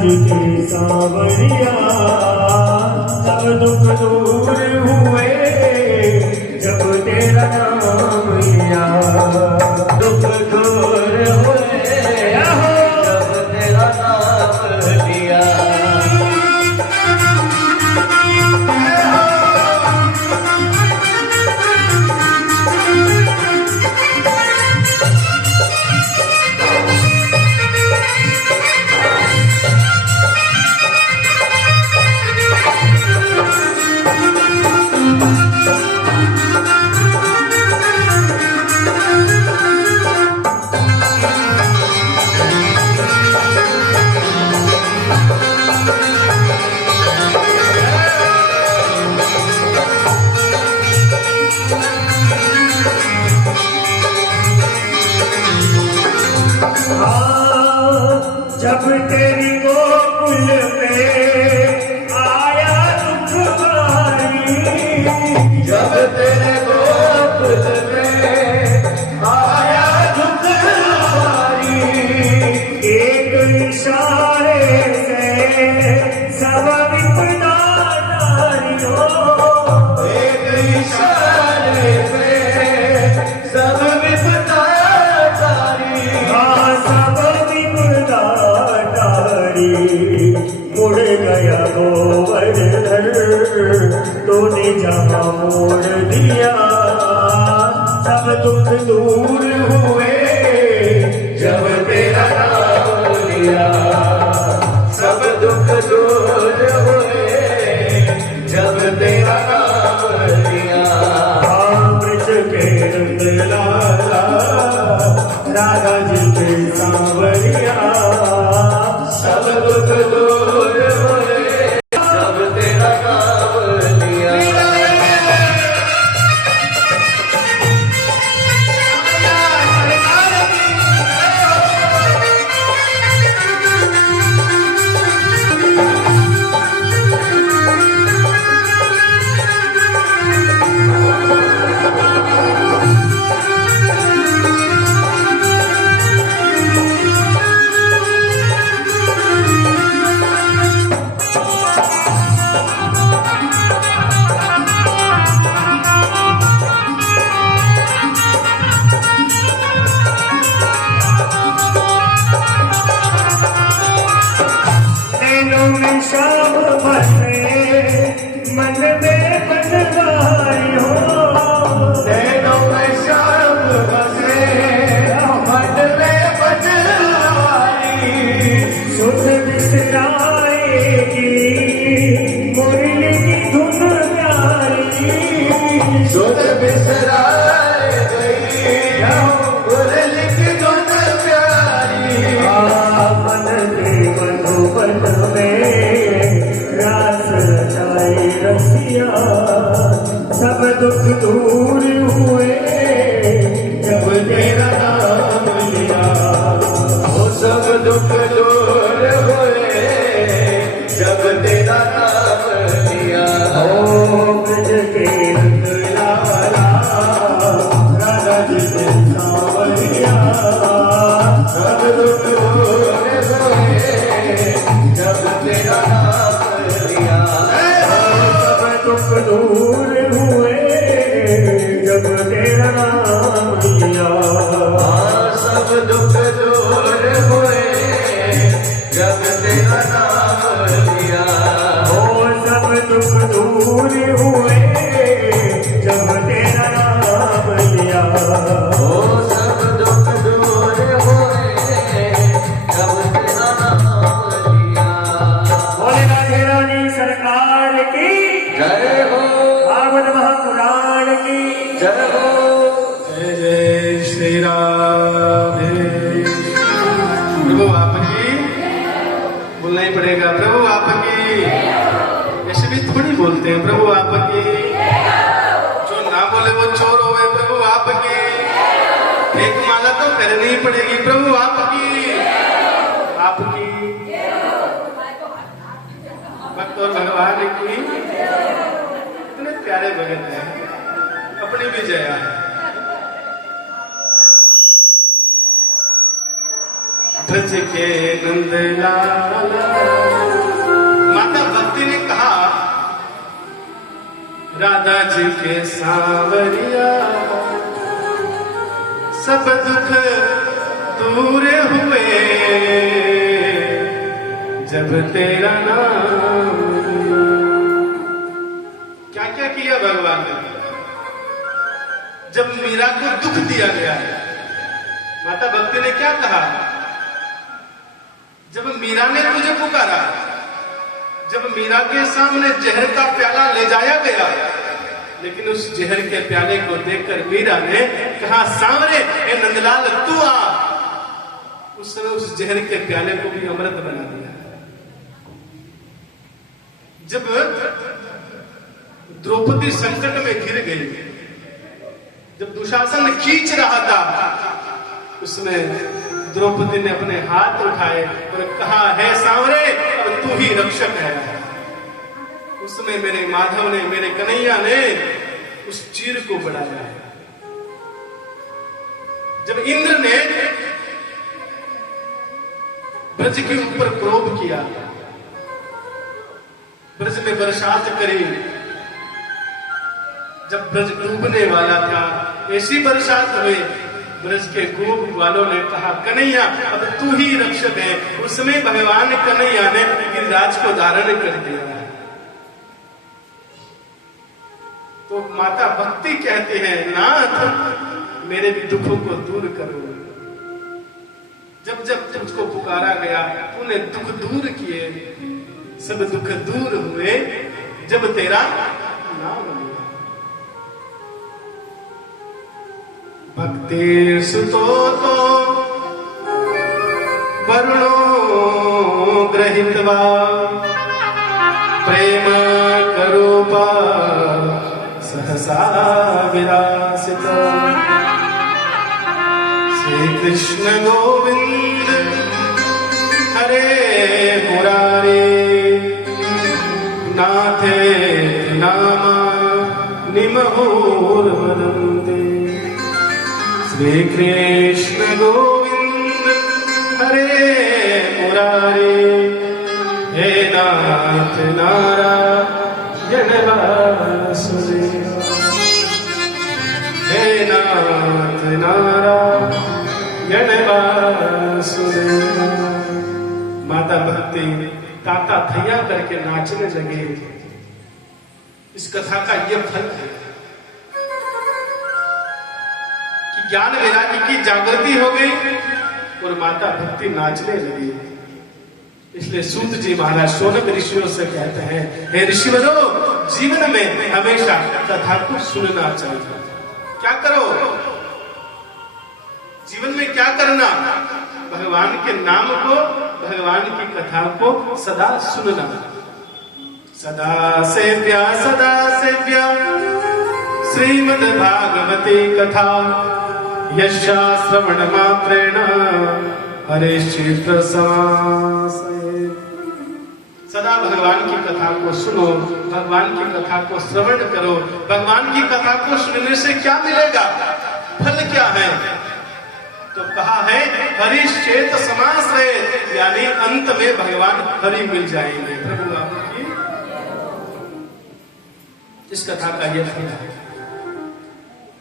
जी के सांवरिया सब दुख दूर हुए जब तेरा नाम लिया। दुख दूर हुए जब तेरा नाम लिया। जब तेरी गोकुल में आया दुख भारी, जब तेरे गोकुल में आया दुख भारी, एक इशारे से सब विपदा टारी हो। एक इशारे से सब विपदा टारी, हाँ सब विपदा मुड़ गया गोवर्धन तूने जहाँ मोड़ दिया। सब दुख दूर हुए जब तेरा नाम लिया। सब दुख दूर हुए जब तेरा नाम लिया। ब्रज के रंग लाला राधा जी के सांवरिया सब दुख दूर हुए जब तेरा नाम लिया। शाम बसे मन में बनवाई हो। नैनों में शाम बसे मन में बनवाई। सुध बिसराएगी मुरली की धुन प्यारी। सुध बिसराए गई मुरली की धुन प्यारी। मन के मधुबन में रसिया सब दुख दूर हुए जब तेरा नाम लिया। वो सब दुख दूर हुए जब तेरा नाम लिया। ओ ब्रज के रंग लाला राधा जी के सांवरिया सब दुख दूर हुए जब तेरा नाम लिया। दुख दूर हुए जब तेरा नाम लिया। सब दुख दूर हुए जब तेरा नाम लिया। ओ सब दुख दूर हुए जब तेरा नाम लिया। ओ सब दुख दूर हुए जब तेरा नाम लिया। बोले राधे रानी सरकार की जय हो। भागवत महापुराण की जय हो। जय जय श्री राम। प्रभु आपकी बोलना ही पड़ेगा। प्रभु आपकी ऐसे भी थोड़ी बोलते हैं। प्रभु आपकी जो ना बोले वो चोर हो गए। प्रभु आपकी एक माला तो करनी ही पड़ेगी। प्रभु आपकी आपकी भक्त और भगवान की इतने प्यारे भगत हैं। अपनी भी जया है। ब्रज के नंद लाला ब्रज के सांवरिया सब दुख दूर हुए जब तेरा नाम लिया। क्या क्या किया भगवान ने? जब मीरा को दुख दिया गया, माता भक्ति ने क्या कहा? जब मीरा ने तुझे पुकारा, जब मीरा के सामने जहर का प्याला ले जाया गया, लेकिन उस जहर के प्याले को देखकर मीरा ने कहा, सांवरे ए नंदलाल तू आ। उस समय उस जहर के प्याले को भी अमृत बना दिया। जब द्रौपदी संकट में घिर गई, जब दुशासन खींच रहा था, उसमें द्रौपदी ने अपने हाथ उठाए और कहा, है सांवरे अब तू ही रक्षक है। उसमें मेरे माधव ने, मेरे कन्हैया ने उस चीर को बढ़ाया। जब इंद्र ने ब्रज के ऊपर क्रोध किया, ब्रज में बरसात करी, जब ब्रज डूबने वाला था, ऐसी बरसात हुई, ब्रज के गोप वालों ने कहा, कन्हैया अब तू ही रक्षक है। उस समय भगवान कन्हैया ने गिरिराज को धारण कर दिया। तो माता भक्ति कहते हैं, नाथ मेरे भी दुखों को दूर करो। जब जब तुझको पुकारा गया, तूने दुख दूर किए, सब दुख दूर हुए जब तेरा नाम लिया। भक्ति सुतो तो वरुणो ग्रहित्वा प्रेम करूपा सहसा विरासित। श्री कृष्ण गोविंद हरे मुरारी नाथे नामा निमहुर्वदन्ते। श्री कृष्ण गोविंद हरे मुरारी हे नाथ नारायण वासुदेव। हे नाथ नारायण वासुदेव। माता भक्ति ताता थैया करके नाचने लगे। इस कथा का यह फल है कि ज्ञान वैराग्य की जागृति हो गई और माता भक्ति नाचने लगी। इसलिए सूत जी महाराज शौनक ऋषियों से कहते हैं, हे ऋषिवरों, जीवन में हमेशा कथा को सुनना चाहिए। क्या करो जीवन में? क्या करना? भगवान के नाम को, भगवान की कथा को सदा सुनना। सदा सेव्या श्रीमद् भागवती कथा यस्या श्रवण मात्रेण हरिश्चित्र समासये। सदा भगवान की कथा को सुनो, भगवान की कथा को श्रवण करो। भगवान की कथा को सुनने से क्या मिलेगा? फल क्या है? तो कहा है हरिश्चेत समाश्रय, यानी अंत में भगवान हरि मिल जाएंगे। प्रभु आपकी इस कथा का यह फल है।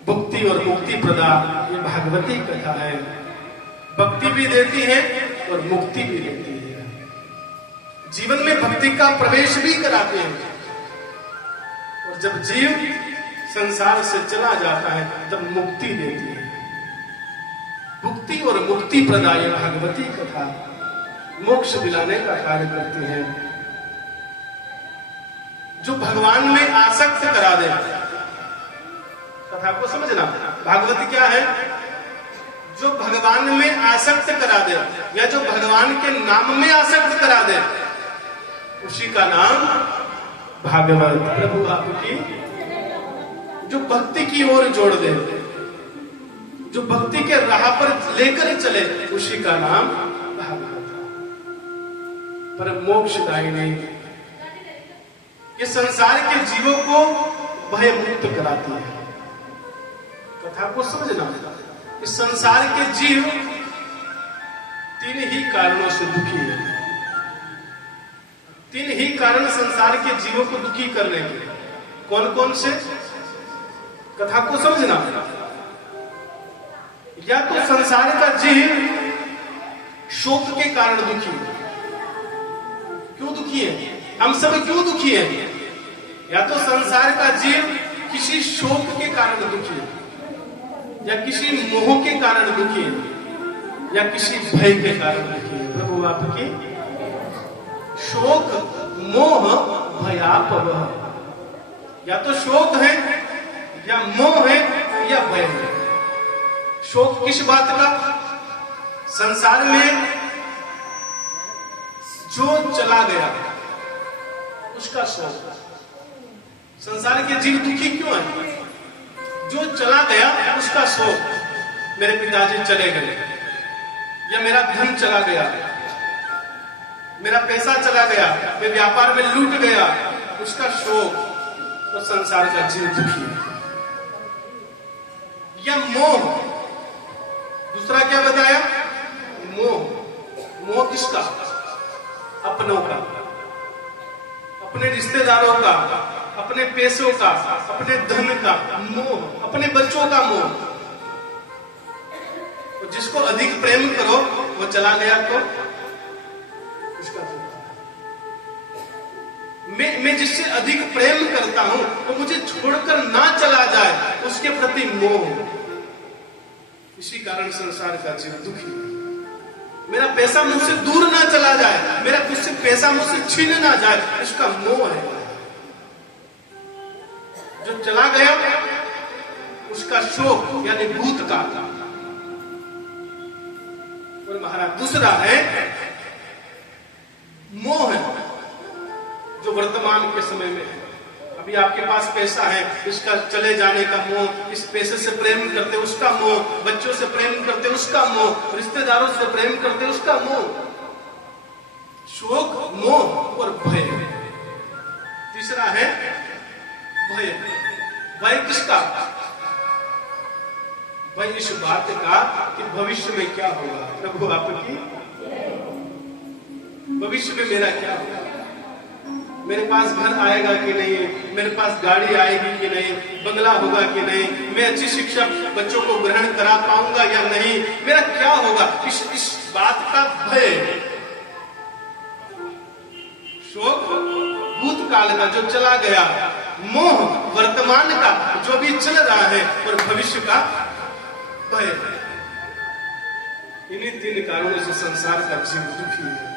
भक्ति और मुक्ति प्रदा ये भागवती कथा है। भक्ति भी देती है और मुक्ति भी देती है। जीवन में भक्ति का प्रवेश भी कराते हैं। और जब जीव संसार से चला जाता है तब मुक्ति देती है। भक्ति और मुक्ति प्रदाय भागवती कथा मोक्ष दिलाने का कार्य करते हैं। जो भगवान में आसक्त करा दे, कथा को समझना, भागवती क्या है? जो भगवान में आसक्त करा दे या जो भगवान के नाम में आसक्त करा दे, उसी का नाम भागवत। प्रभु आपकी जो भक्ति की ओर जोड़ दे, जो भक्ति के राह पर लेकर चले, उसी का नाम भागवत। पर मोक्षदायिनी ये संसार के जीवों को भय मुक्त कराती है। कथा को समझना, इस संसार के जीव तीन ही कारणों से दुखी है। तीन ही कारण संसार के जीवों को दुखी करने के। कौन कौन से? कथा को समझना। या तो संसार का जीव शोक के कारण दुखी है। क्यों दुखी है? हम सब क्यों दुखी हैं? या तो संसार का जीव किसी शोक के कारण दुखी है, या किसी मोह के कारण दुखी है, या किसी भय के कारण दुखी है। प्रभु आपकी शोक मोह भयापह, या तो शोक है, या मोह है, या भय है। शोक किस बात का? संसार में जो चला गया उसका शोक। संसार के जीव दुखी क्यों है? जो चला गया उसका शोक। मेरे पिताजी चले गए, या मेरा धन चला गया, मेरा पैसा चला गया, मैं व्यापार में लूट गया, उसका शोक। तो संसार का जीव दुखी है। या मोह, दूसरा क्या बताया? मोह। मोह किसका? अपनों का, अपने रिश्तेदारों का, अपने पैसों का, अपने धन का मोह, अपने बच्चों का मोह। तो जिसको अधिक प्रेम करो वो चला गया तो उसका दुख। मैं जिससे अधिक प्रेम करता हूं वो मुझे छोड़कर ना चला जाए, उसके प्रति मोह। इसी कारण संसार का जीव दुखी है। मेरा पैसा मुझसे दूर ना चला जाए, मेरा कुछ पैसा मुझसे छीन ना जाए, इसका मोह है। जो चला गया उसका शोक, यानी भूतकाल। और महाराज दूसरा है मोह, जो वर्तमान के समय में है। अभी आपके पास पैसा है, इसका चले जाने का मोह, इस पैसे से प्रेम करते उसका मोह, बच्चों से प्रेम करते उसका मोह, रिश्तेदारों से प्रेम करते उसका मोह। शोक, मोह और भय। तीसरा है भय। भय किसका? भय इस बात का कि भविष्य में क्या होगा। प्रभु आपकी भविष्य में मेरा क्या होगा? मेरे पास घर आएगा कि नहीं, मेरे पास गाड़ी आएगी कि नहीं, बंगला होगा कि नहीं, मैं अच्छी शिक्षा बच्चों को ग्रहण करा पाऊंगा या नहीं, मेरा क्या होगा? इस बात का भय। शोक भूतकाल का जो चला गया, मोह वर्तमान का जो भी चल रहा है, और भविष्य का भय। इन्हीं तीन कारणों से संसार का जीव दुखी है।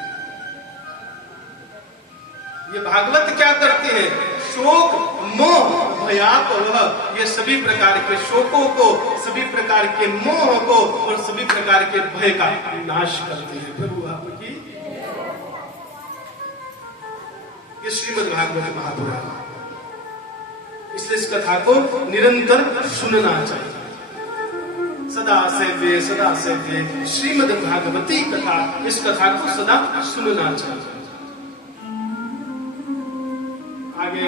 ये भागवत क्या करते हैं? शोक, मोह, भयापह, ये सभी प्रकार के शोकों को, सभी प्रकार के मोह को और सभी प्रकार के भय का नाश करते हैं। प्रभु आपकी ये श्रीमद् भागवत महापुराण। इसलिए इस कथा को निरंतर सुनना चाहिए। सदा सेव्य श्रीमद् भागवती कथा, इस कथा को सदा सुनना चाहिए। आगे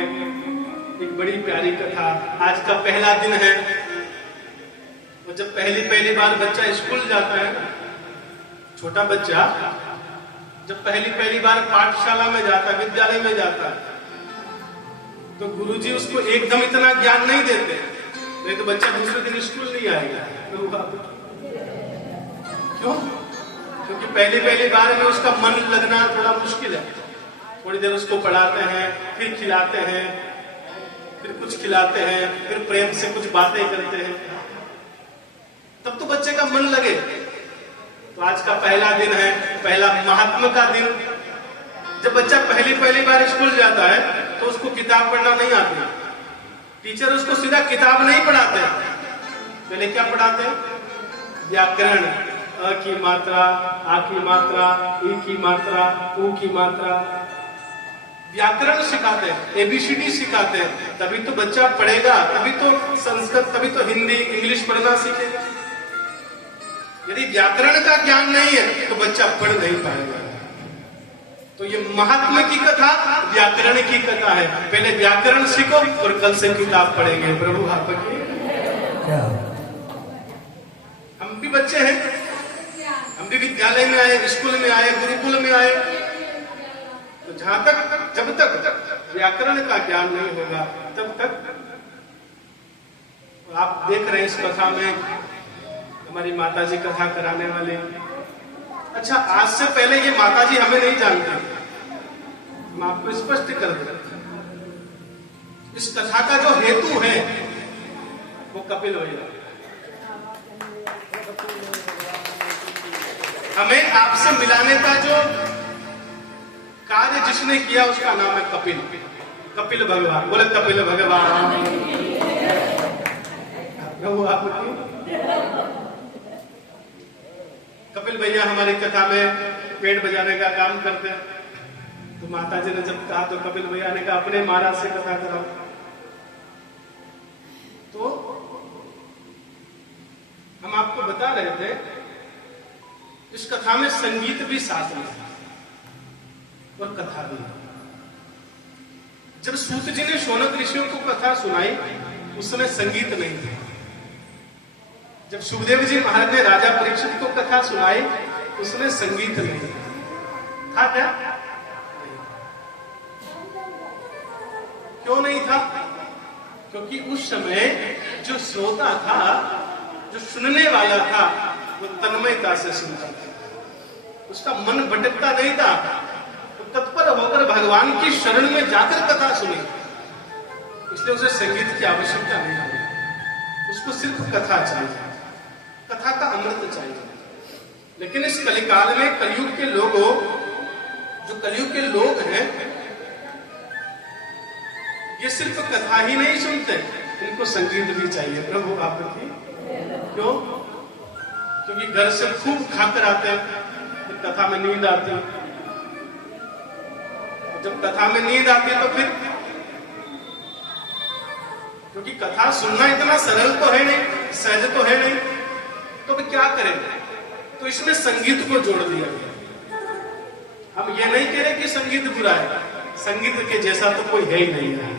एक बड़ी प्यारी कथा। आज का पहला दिन है, और जब पहली बार बच्चा स्कूल जाता है, छोटा बच्चा जब पहली बार पाठशाला में जाता है, विद्यालय में जाता है, तो गुरुजी उसको एकदम इतना ज्ञान नहीं देते, नहीं तो बच्चा दूसरे दिन स्कूल नहीं आएगा। क्यों? क्योंकि पहली बार में उसका मन लगना थोड़ा मुश्किल है। थोड़ी देर उसको पढ़ाते हैं, फिर खिलाते हैं, फिर कुछ खिलाते हैं, फिर प्रेम से कुछ बातें करते हैं, तब तो बच्चे का मन लगे। तो आज का पहला दिन है, पहला महात्मा का दिन। जब बच्चा पहली बार स्कूल जाता है तो उसको किताब पढ़ना नहीं आती। टीचर उसको सीधा किताब नहीं पढ़ाते, पहले क्या पढ़ाते हैं? व्याकरण, अ की मात्रा, आ की मात्रा, ई की मात्रा, ऊ की मात्रा, व्याकरण सिखाते हैं, एबीसीडी सिखाते हैं। तभी तो बच्चा पढ़ेगा, तभी तो संस्कृत, तभी तो हिंदी, इंग्लिश पढ़ना सीखेगा। यदि व्याकरण का ज्ञान नहीं है तो बच्चा पढ़ नहीं पाएगा। तो ये महात्मा की कथा व्याकरण की कथा है। पहले व्याकरण सीखो और कल से किताब पढ़ेंगे। प्रभु आपकी हम भी बच्चे हैं, हम भी विद्यालय में आए, स्कूल में आए, गुरुकुल में आए। तो जब तक व्याकरण का ज्ञान नहीं होगा तब तक तो आप देख रहे हैं इस कथा में हमारी माता जी कथा कराने वाले। अच्छा, आज से पहले ये माता जी हमें नहीं जानते, हम आपको स्पष्ट कर दें। इस कथा का जो हेतु है वो कपिल भैया, हमें आपसे मिलाने का जो कार्य जिसने किया उसका नाम है कपिल। कपिल भगवान, बोले कपिल भगवान। कपिल भैया हमारी कथा में पेट बजाने का काम करते हैं। तो माता जी ने जब कहा तो कपिल भैया ने कहा अपने महाराज से कथा कराओ। तो हम आपको बता रहे थे इस कथा में संगीत भी साथ में और कथा भी। जब सूत जी ने शौनक ऋषियों को कथा सुनाई उस समय संगीत नहीं था। जब सुखदेव जी महाराज ने राजा परीक्षित को कथा सुनाई उसमें संगीत नहीं था। क्या? क्यों नहीं था? क्योंकि उस समय जो श्रोता था, जो सुनने वाला था, वो तन्मयता से सुनता था, उसका मन भटकता नहीं था, वो तत्पर होकर भगवान की शरण में जाकर कथा सुनी। इसलिए उसे संगीत की आवश्यकता नहीं है, उसको सिर्फ कथा चाहिए, कथा का अमृत चाहिए। लेकिन इस कलिकाल में कलयुग के लोगों, जो कलयुग के लोग हैं, ये सिर्फ कथा ही नहीं सुनते, इनको संगीत भी चाहिए। प्रभु आपकी क्यों? क्योंकि घर से खूब खाकर आते हैं, फिर कथा में नींद आती है। जब कथा में नींद आती है तो फिर, क्योंकि कथा सुनना इतना सरल तो है नहीं, सहज तो है नहीं, तो भी क्या करें? तो इसमें संगीत को जोड़ दिया गया। हम ये नहीं कह रहे कि संगीत बुरा है, संगीत के जैसा तो कोई है ही नहीं है।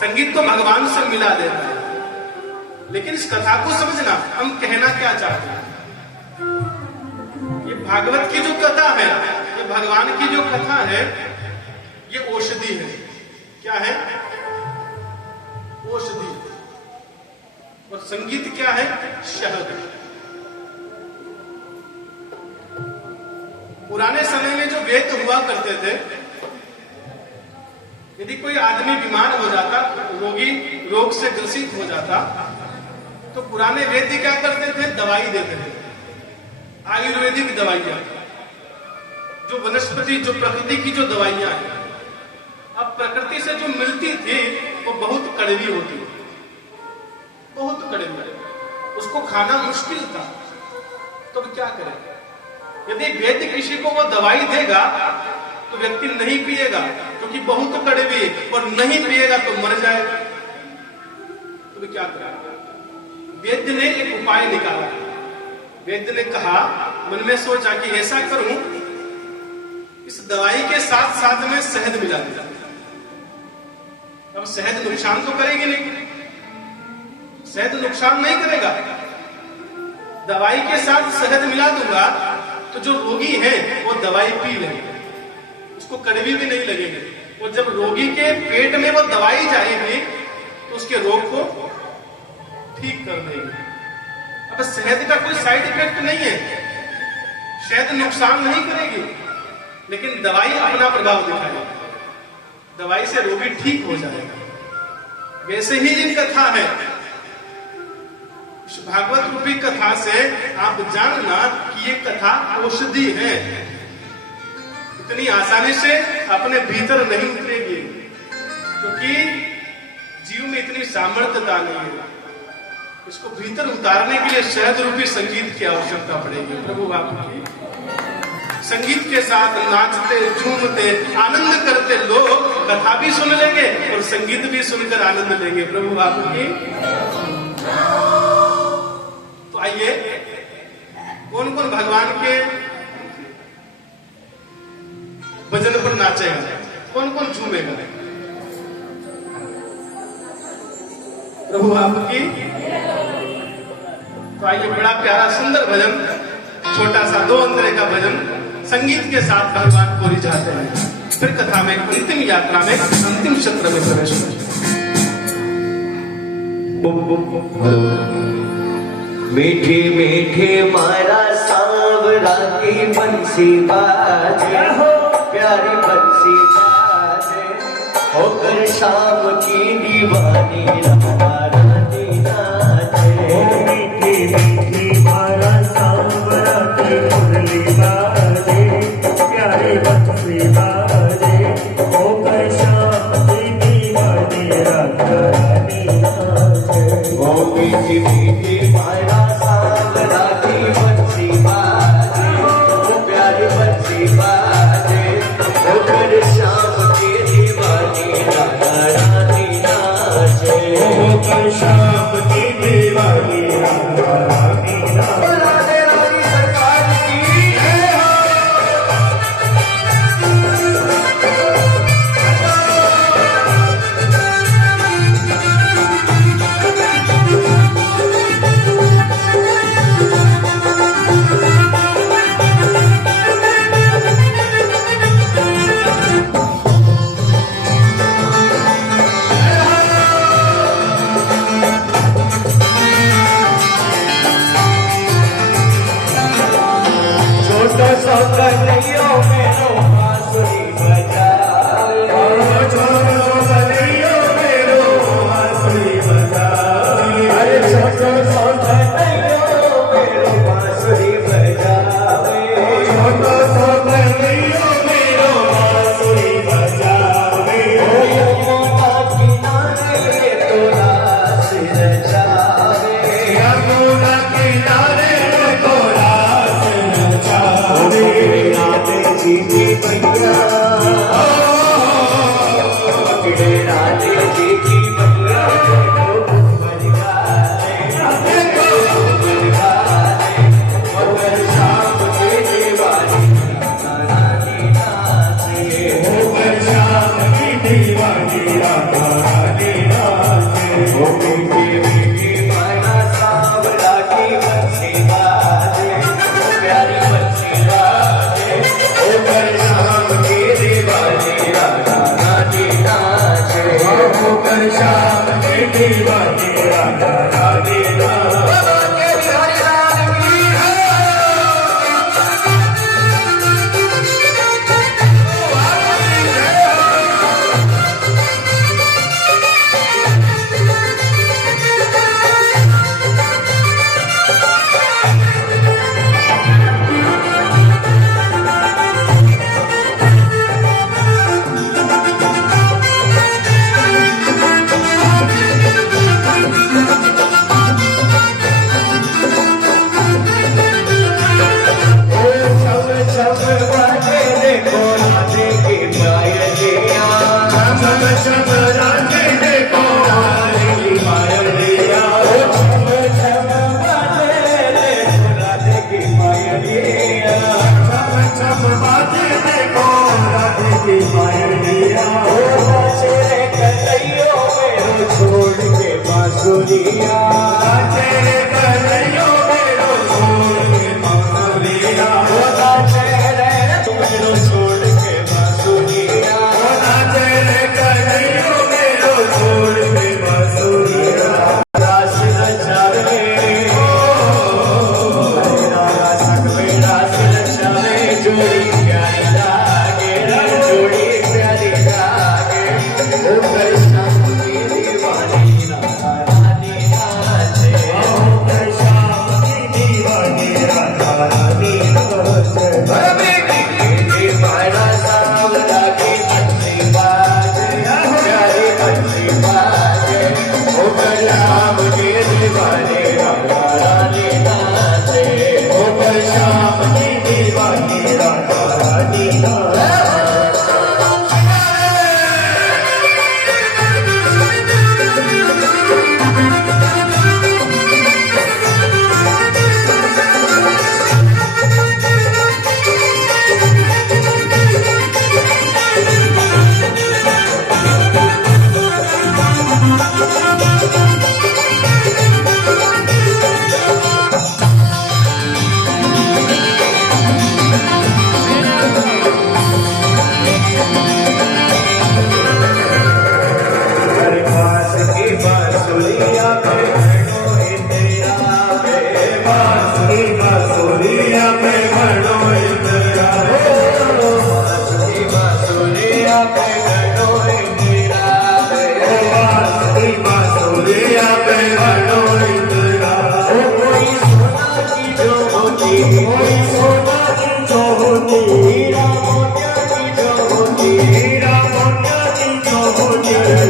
संगीत तो भगवान से मिला देता है। लेकिन इस कथा को समझना, हम कहना क्या चाहते हैं। ये भागवत की जो कथा है, ये भगवान की जो कथा है, ये औषधि है। क्या है? औषधि। और संगीत क्या है? शहद। पुराने समय में जो वेद हुआ करते थे, यदि कोई आदमी बीमार हो जाता, रोगी रोग से ग्रसित हो जाता, तो पुराने वैद्य क्या करते थे? दवाई देते थे, आयुर्वेदिक दवाइयां, जो वनस्पति, जो प्रकृति की जो दवाइयां हैं। अब प्रकृति से जो मिलती थी वो बहुत कड़वी होती, बहुत कड़वी, उसको खाना मुश्किल था। तो क्या करें? यदि वैद्य किसी को वो दवाई देगा तो व्यक्ति नहीं पिएगा, क्योंकि बहुत कड़वी है, और नहीं पिएगा तो मर जाएगा। तो क्या करें? वैद्य ने एक उपाय निकाला। वैद्य ने कहा, मन में सोचा कि ऐसा करूं, इस दवाई के साथ साथ में शहद मिला दिया। अब शहद नुकसान तो करेगी नहीं, शहद नुकसान नहीं करेगा। दवाई के साथ शहद मिला दूंगा तो जो रोगी है वो दवाई पी लेंगे, उसको कड़वी भी नहीं लगेगी। और जब रोगी के पेट में वो दवाई जाएगी तो उसके रोग को ठीक कर देगी। अब शहद का कोई साइड इफेक्ट नहीं है, शहद नुकसान नहीं करेगी, लेकिन दवाई अपना प्रभाव दिखाएगी, दवाई से रोगी ठीक हो जाएगा। वैसे ही ये कथा है। इस भागवत रूपी कथा से आप जानना कि ये कथा औषधि है, इतनी आसानी से अपने भीतर नहीं उतरेगी, क्योंकि जीव में इतनी सामर्थ्यता नहीं है। इसको भीतर उतारने के लिए शहद रूपी संगीत की आवश्यकता पड़ेगी। प्रभु आपकी संगीत के साथ नाचते, झूमते, आनंद करते लोग कथा भी सुन लेंगे और संगीत भी सुनकर आनंद लेंगे। प्रभु आपकी। तो आइए, कौन कौन भगवान के भजन पर नाचेगा, कौन कौन झूमेगा? प्रभु आपकी। तो आइए, बड़ा प्यारा सुंदर भजन, छोटा सा 2 अंतरे का भजन संगीत के साथ भगवान को रिझाते हैं। फिर कथा में अंतिम यात्रा में अंतिम सत्र में प्रवेश करें। मीठे मीठे मारा सांवरा की बंसी बाजे हो, प्यारी बंसी बाजे होकर शाम की दीवानी राधा रानी नाचे। मीठी मीठी मारा सांवरा की मुरली बाजे, प्यारी बंसी बाजे होकर शाम की दीवानी राधा रानी नाचे। ओ मीठी मीठी मारा सांवरा की बंसी बाजे, ओ प्यारी बंसी बाजे होकर शाम की दीवानी राधा रानी नाचे। होकर शाम की दीवानी राधा रानी नाचे। राधे रानी सरकार की जय हो। छोटो सो कन्हैया मेरो बांसुरी बजाओ, छोटो कन्हैया मेरो बांसुरी बजाओ। अरे छोटो सो कन्हैया मेरो बांसुरी बजाओ। छोटो सो कन्हैया मेरो बांसुरी बजाओ। ओ यमुना किनारे तो रास रचावे, यमुना किनारे तो रास नचावे। राधे जी की मैया, राधे जी की मैया बन गाए, मगर शाम के दीवानी रानी नाचे। होकर शाम की दीवानी राधा रानी नाचे। ओ मीठी मीठी माया सांवरा की बंसी बाजे, ओ प्यारी बंसी बाजे होकर शाम की दीवानी राधा रानी नाचे। होकर शाम की दीवानी राधा रानी नाचे। जोड़ी प्यारी लागे, जोड़ी हीरा मोतिया की चोटी कर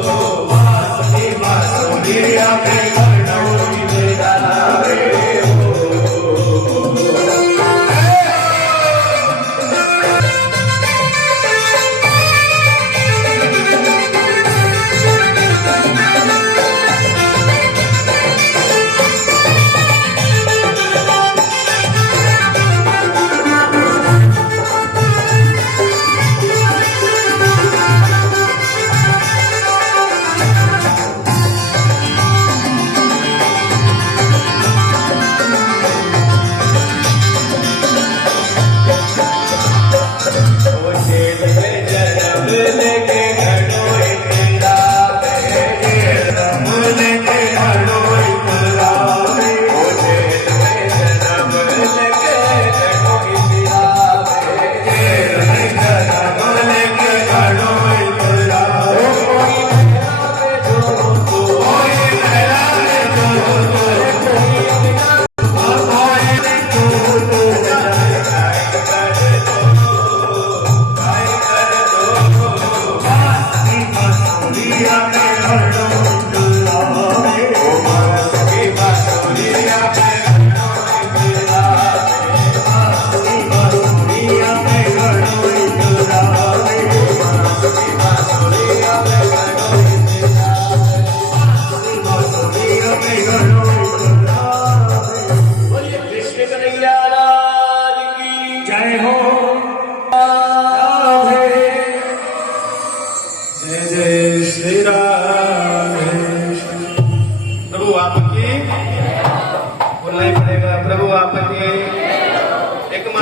दो बांसुरी बांसुरिया में घड़ोली बजावे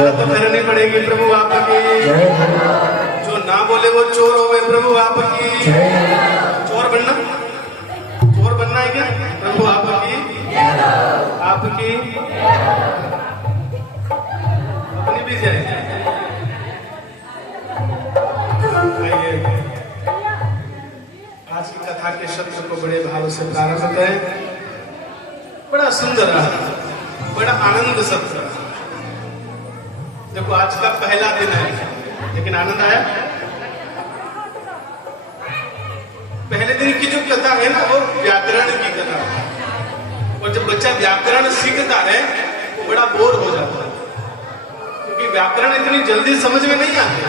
तो करनी पड़ेगी प्रभु आपकी। जो ना बोले वो चोर हो गए प्रभु आपकी। चोर बनना है क्या प्रभु आपकी? आपकी अपनी भी जाए। आज की कथा के शब्द को बड़े भाव से प्रारंभ करें। बड़ा सुंदर रहा, बड़ा आनंद सत्य। देखो आज का पहला दिन है, लेकिन आनंद आया। पहले दिन की जो कथा है ना, वो व्याकरण की कथा है। और जब बच्चा व्याकरण सीखता है वो बड़ा बोर हो जाता है, क्योंकि व्याकरण इतनी जल्दी समझ में नहीं आते।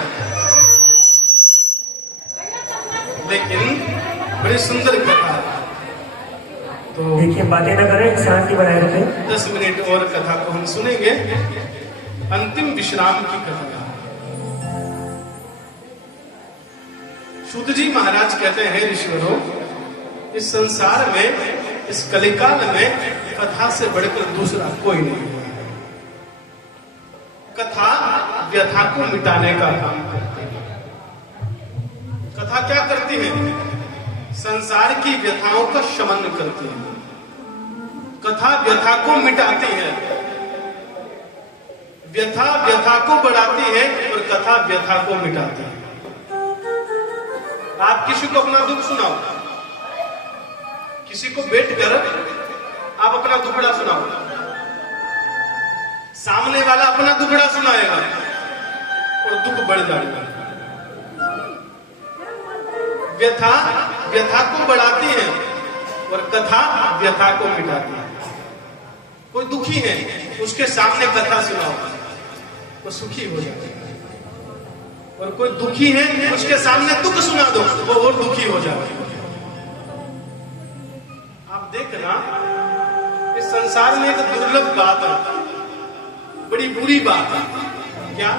लेकिन बड़ी सुंदर कथा है। तो देखिए, बातें न करें, शांति बनाए रखें। 10 मिनट और कथा को हम सुनेंगे। अंतिम विश्राम की कथा। शुद्ध जी महाराज कहते हैं, ऋषिवरों, इस संसार में, इस कलिकाल में कथा से बढ़कर दूसरा कोई नहीं है। कथा व्यथा को मिटाने का काम करती है। कथा क्या करती है? संसार की व्यथाओं का शमन करती है। कथा व्यथा को मिटाती है। व्यथा व्यथा को बढ़ाती है और कथा व्यथा को मिटाती है। आप किसी को अपना दुख सुनाओ, किसी को बैठकर आप अपना दुखड़ा सुनाओ, सामने वाला अपना दुखड़ा सुनाएगा और दुख बढ़ जाएगा। व्यथा व्यथा को बढ़ाती है और कथा व्यथा को मिटाती है। कोई दुखी है, उसके सामने कथा सुनाओ, वो सुखी हो जाएगा। और कोई दुखी है, उसके सामने दुख सुना दो, वो और दुखी हो जाएगा। आप देखना, इस संसार में एक दुर्लभ बात है, बड़ी बुरी बात है। क्या?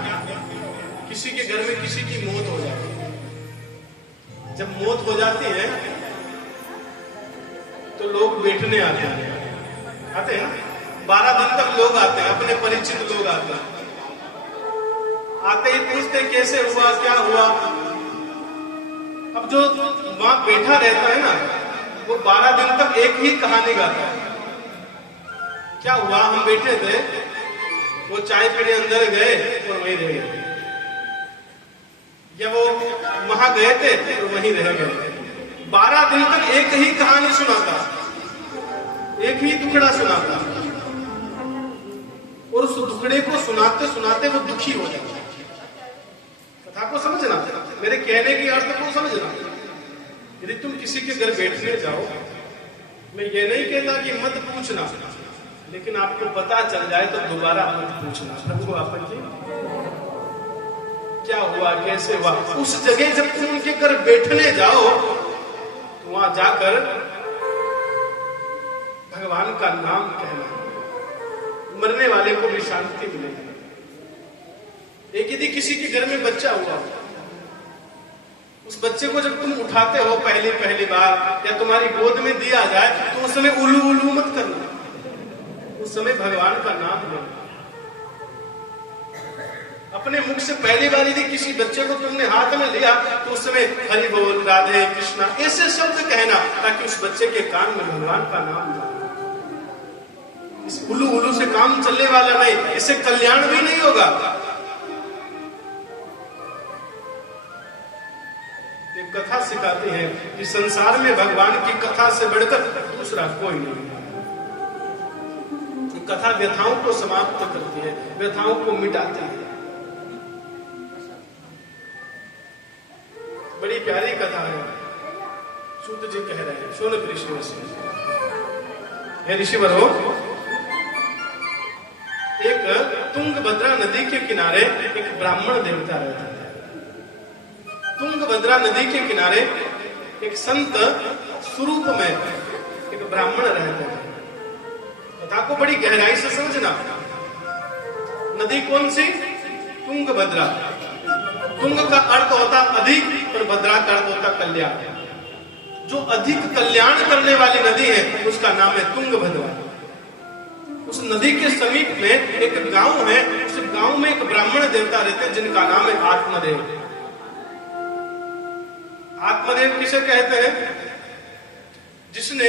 किसी के घर में किसी की मौत हो जाती है। जब मौत हो जाती है तो लोग बैठने आते हैं ना? 12 दिन तक लोग आते हैं, अपने परिचित लोग आते हैं। आते ही पूछते कैसे हुआ, क्या हुआ। अब जो वहां बैठा रहता है ना, वो 12 दिन तक एक ही कहानी गाता है। क्या हुआ? हम बैठे थे, वो चाय पीने अंदर गए और वहीं रह गए, या वो वहां गए थे और वहीं रह गए। 12 दिन तक एक ही कहानी सुनाता, एक ही टुकड़ा सुनाता। और उस दुखड़े को सुनाते सुनाते वो दुखी हो जाता है। कथा को समझना, मेरे कहने की अर्थ को समझना। यदि तुम किसी के घर बैठने जाओ, मैं ये नहीं कहता कि मत पूछना, लेकिन आपको पता चल जाए तो दोबारा मत पूछना प्रभु आपन जी क्या हुआ, कैसे हुआ। उस जगह जब तुम उनके घर बैठने जाओ तो वहां जाकर भगवान का नाम कहना, मरने वाले को भी शांति मिलेगी। एक यदि किसी के घर में बच्चा हुआ, उस बच्चे को जब तुम उठाते हो पहली बार या तुम्हारी गोद में दिया जाए तो उस समय उल्लू उल्लू मत करना, उस समय भगवान का नाम लो। अपने मुख से पहली बार यदि किसी बच्चे को तुमने हाथ में लिया तो उस समय हरि बोल, राधे कृष्णा ऐसे शब्द कहना, ताकि उस बच्चे के कान में भगवान का नाम जाए। इस उल्लू उल्लू से काम चलने वाला नहीं, इससे कल्याण भी नहीं होगा। एक कथा सिखाती है कि संसार में भगवान की कथा से बढ़कर दूसरा कोई नहीं है। कथा व्यथाओं को समाप्त करती है, व्यथाओं को मिटाती है। बड़ी प्यारी कथा है। सूत जी कह रहे हैं, शौनक ऋषि से, हे ऋषिवर हो, एक तुंगभद्रा नदी के किनारे एक ब्राह्मण देवता रहता है। तुंगभद्रा नदी के किनारे एक संत स्वरूप में एक ब्राह्मण रहते हैं। कथा को बड़ी गहराई से समझना। नदी कौन सी? तुंगभद्रा। तुंग का अर्थ होता अधिक और भद्रा का अर्थ होता कल्याण। जो अधिक कल्याण करने वाली नदी है उसका नाम है तुंगभद्रा। उस नदी के समीप में एक गांव है, उस गांव में एक ब्राह्मण देवता रहते हैं जिनका नाम है आत्मदेव। आत्मदेव किसे कहते हैं? जिसने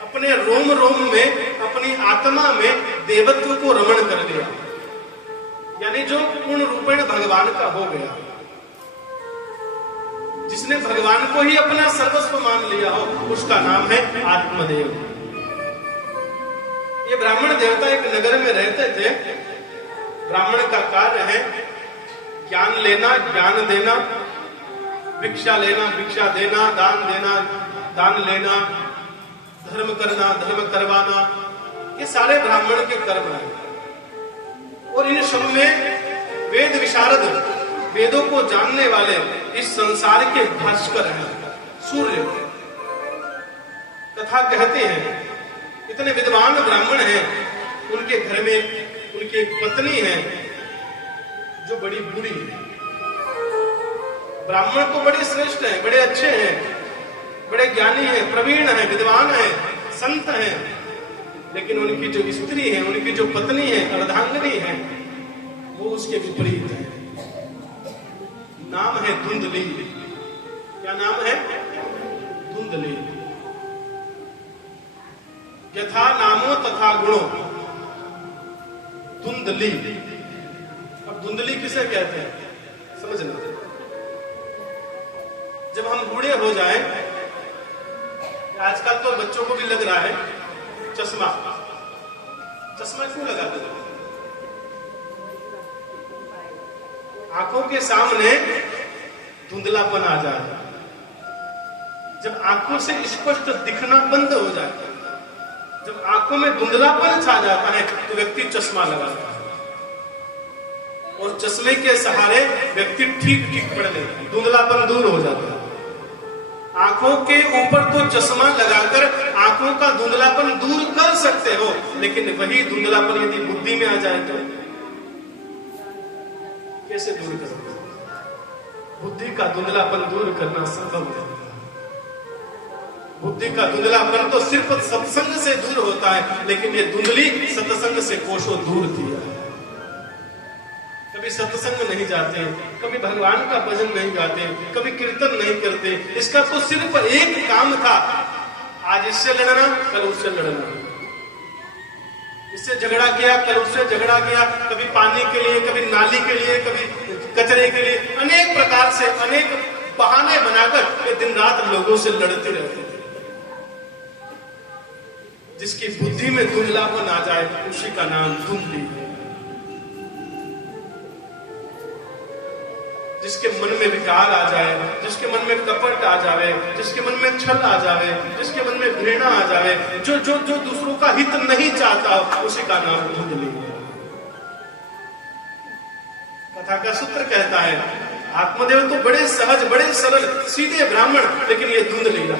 अपने रोम रोम में, अपनी आत्मा में देवत्व को रमण कर लिया, यानी जो पूर्ण रूपेण भगवान का हो गया। जिसने भगवान को ही अपना सर्वस्व मान लिया हो, उसका नाम है आत्मदेव। ये ब्राह्मण देवता एक नगर में रहते थे। ब्राह्मण का कार्य है ज्ञान लेना, ज्ञान देना, भिक्षा लेना, भिक्षा देना, दान देना, दान लेना, धर्म करना, धर्म करवाना, ये सारे ब्राह्मण के कर्म हैं। और इन सब में वेद विशारद, वेदों को जानने वाले इस संसार के भास्कर हैं, सूर्य। कथा कहते हैं इतने विद्वान ब्राह्मण हैं, उनके घर में उनकी एक पत्नी है जो बड़ी बुरी है। ब्राह्मण तो बड़े श्रेष्ठ हैं, बड़े अच्छे हैं, बड़े ज्ञानी हैं, प्रवीण हैं, विद्वान हैं, संत हैं, लेकिन उनकी जो स्त्री है, उनकी जो पत्नी है, अर्धांगिनी है, वो उसके विपरीत है। नाम है धुंधली। क्या नाम है? धुंधली। यथा नामो तथा गुणो, धुंधली। अब धुंधली किसे कहते हैं समझना। जब हम बूढ़े हो जाएं, आजकल तो बच्चों को भी लग रहा है चश्मा। चश्मा क्यों लगाते हैं? आंखों के सामने धुंधलापन आ जाए। जब आंखों से स्पष्ट दिखना बंद हो जाए, जब आंखों में धुंधलापन छा जाता है तो व्यक्ति चश्मा लगाता है, और चश्मे के सहारे व्यक्ति ठीक ठीक पढ़ लेता है, धुंधलापन दूर हो जाता है। आंखों के ऊपर तो चश्मा लगाकर आंखों का धुंधलापन दूर कर सकते हो, लेकिन वही धुंधलापन यदि बुद्धि में आ जाए तो कैसे दूर करोगे? बुद्धि का धुंधलापन दूर करना संभव नहीं। बुद्धि का धुंधलापन तो सिर्फ सत्संग से दूर होता है, लेकिन ये धुंधली सत्संग से कोसों दूर किया है। कभी सत्संग नहीं जाते, कभी भगवान का भजन नहीं गाते, कभी कीर्तन नहीं करते। इसका तो सिर्फ एक काम था, आज इससे लड़ना, कल उससे लड़ना। इससे झगड़ा किया, कल उससे झगड़ा किया, कभी पानी के लिए, कभी नाली के लिए, कभी कचरे के लिए, अनेक प्रकार से अनेक बहाने बनाकर ये दिन रात लोगों से लड़ते रहते थे। जिसकी बुद्धि में धुंधलापन आ जाए उसी का नाम धुंधली है। जिसके मन में विकार आ जाए, जिसके मन में कपट आ जावे, जिसके मन में छल आ जावे, जिसके मन में घृणा आ जावे, जो जो जो दूसरों का हित नहीं चाहता उसी का नाम धुंधली है। कथा का सूत्र कहता है आत्मदेव तो बड़े सहज, बड़े सरल, सीधे ब्राह्मण, लेकिन ये धुंधली है।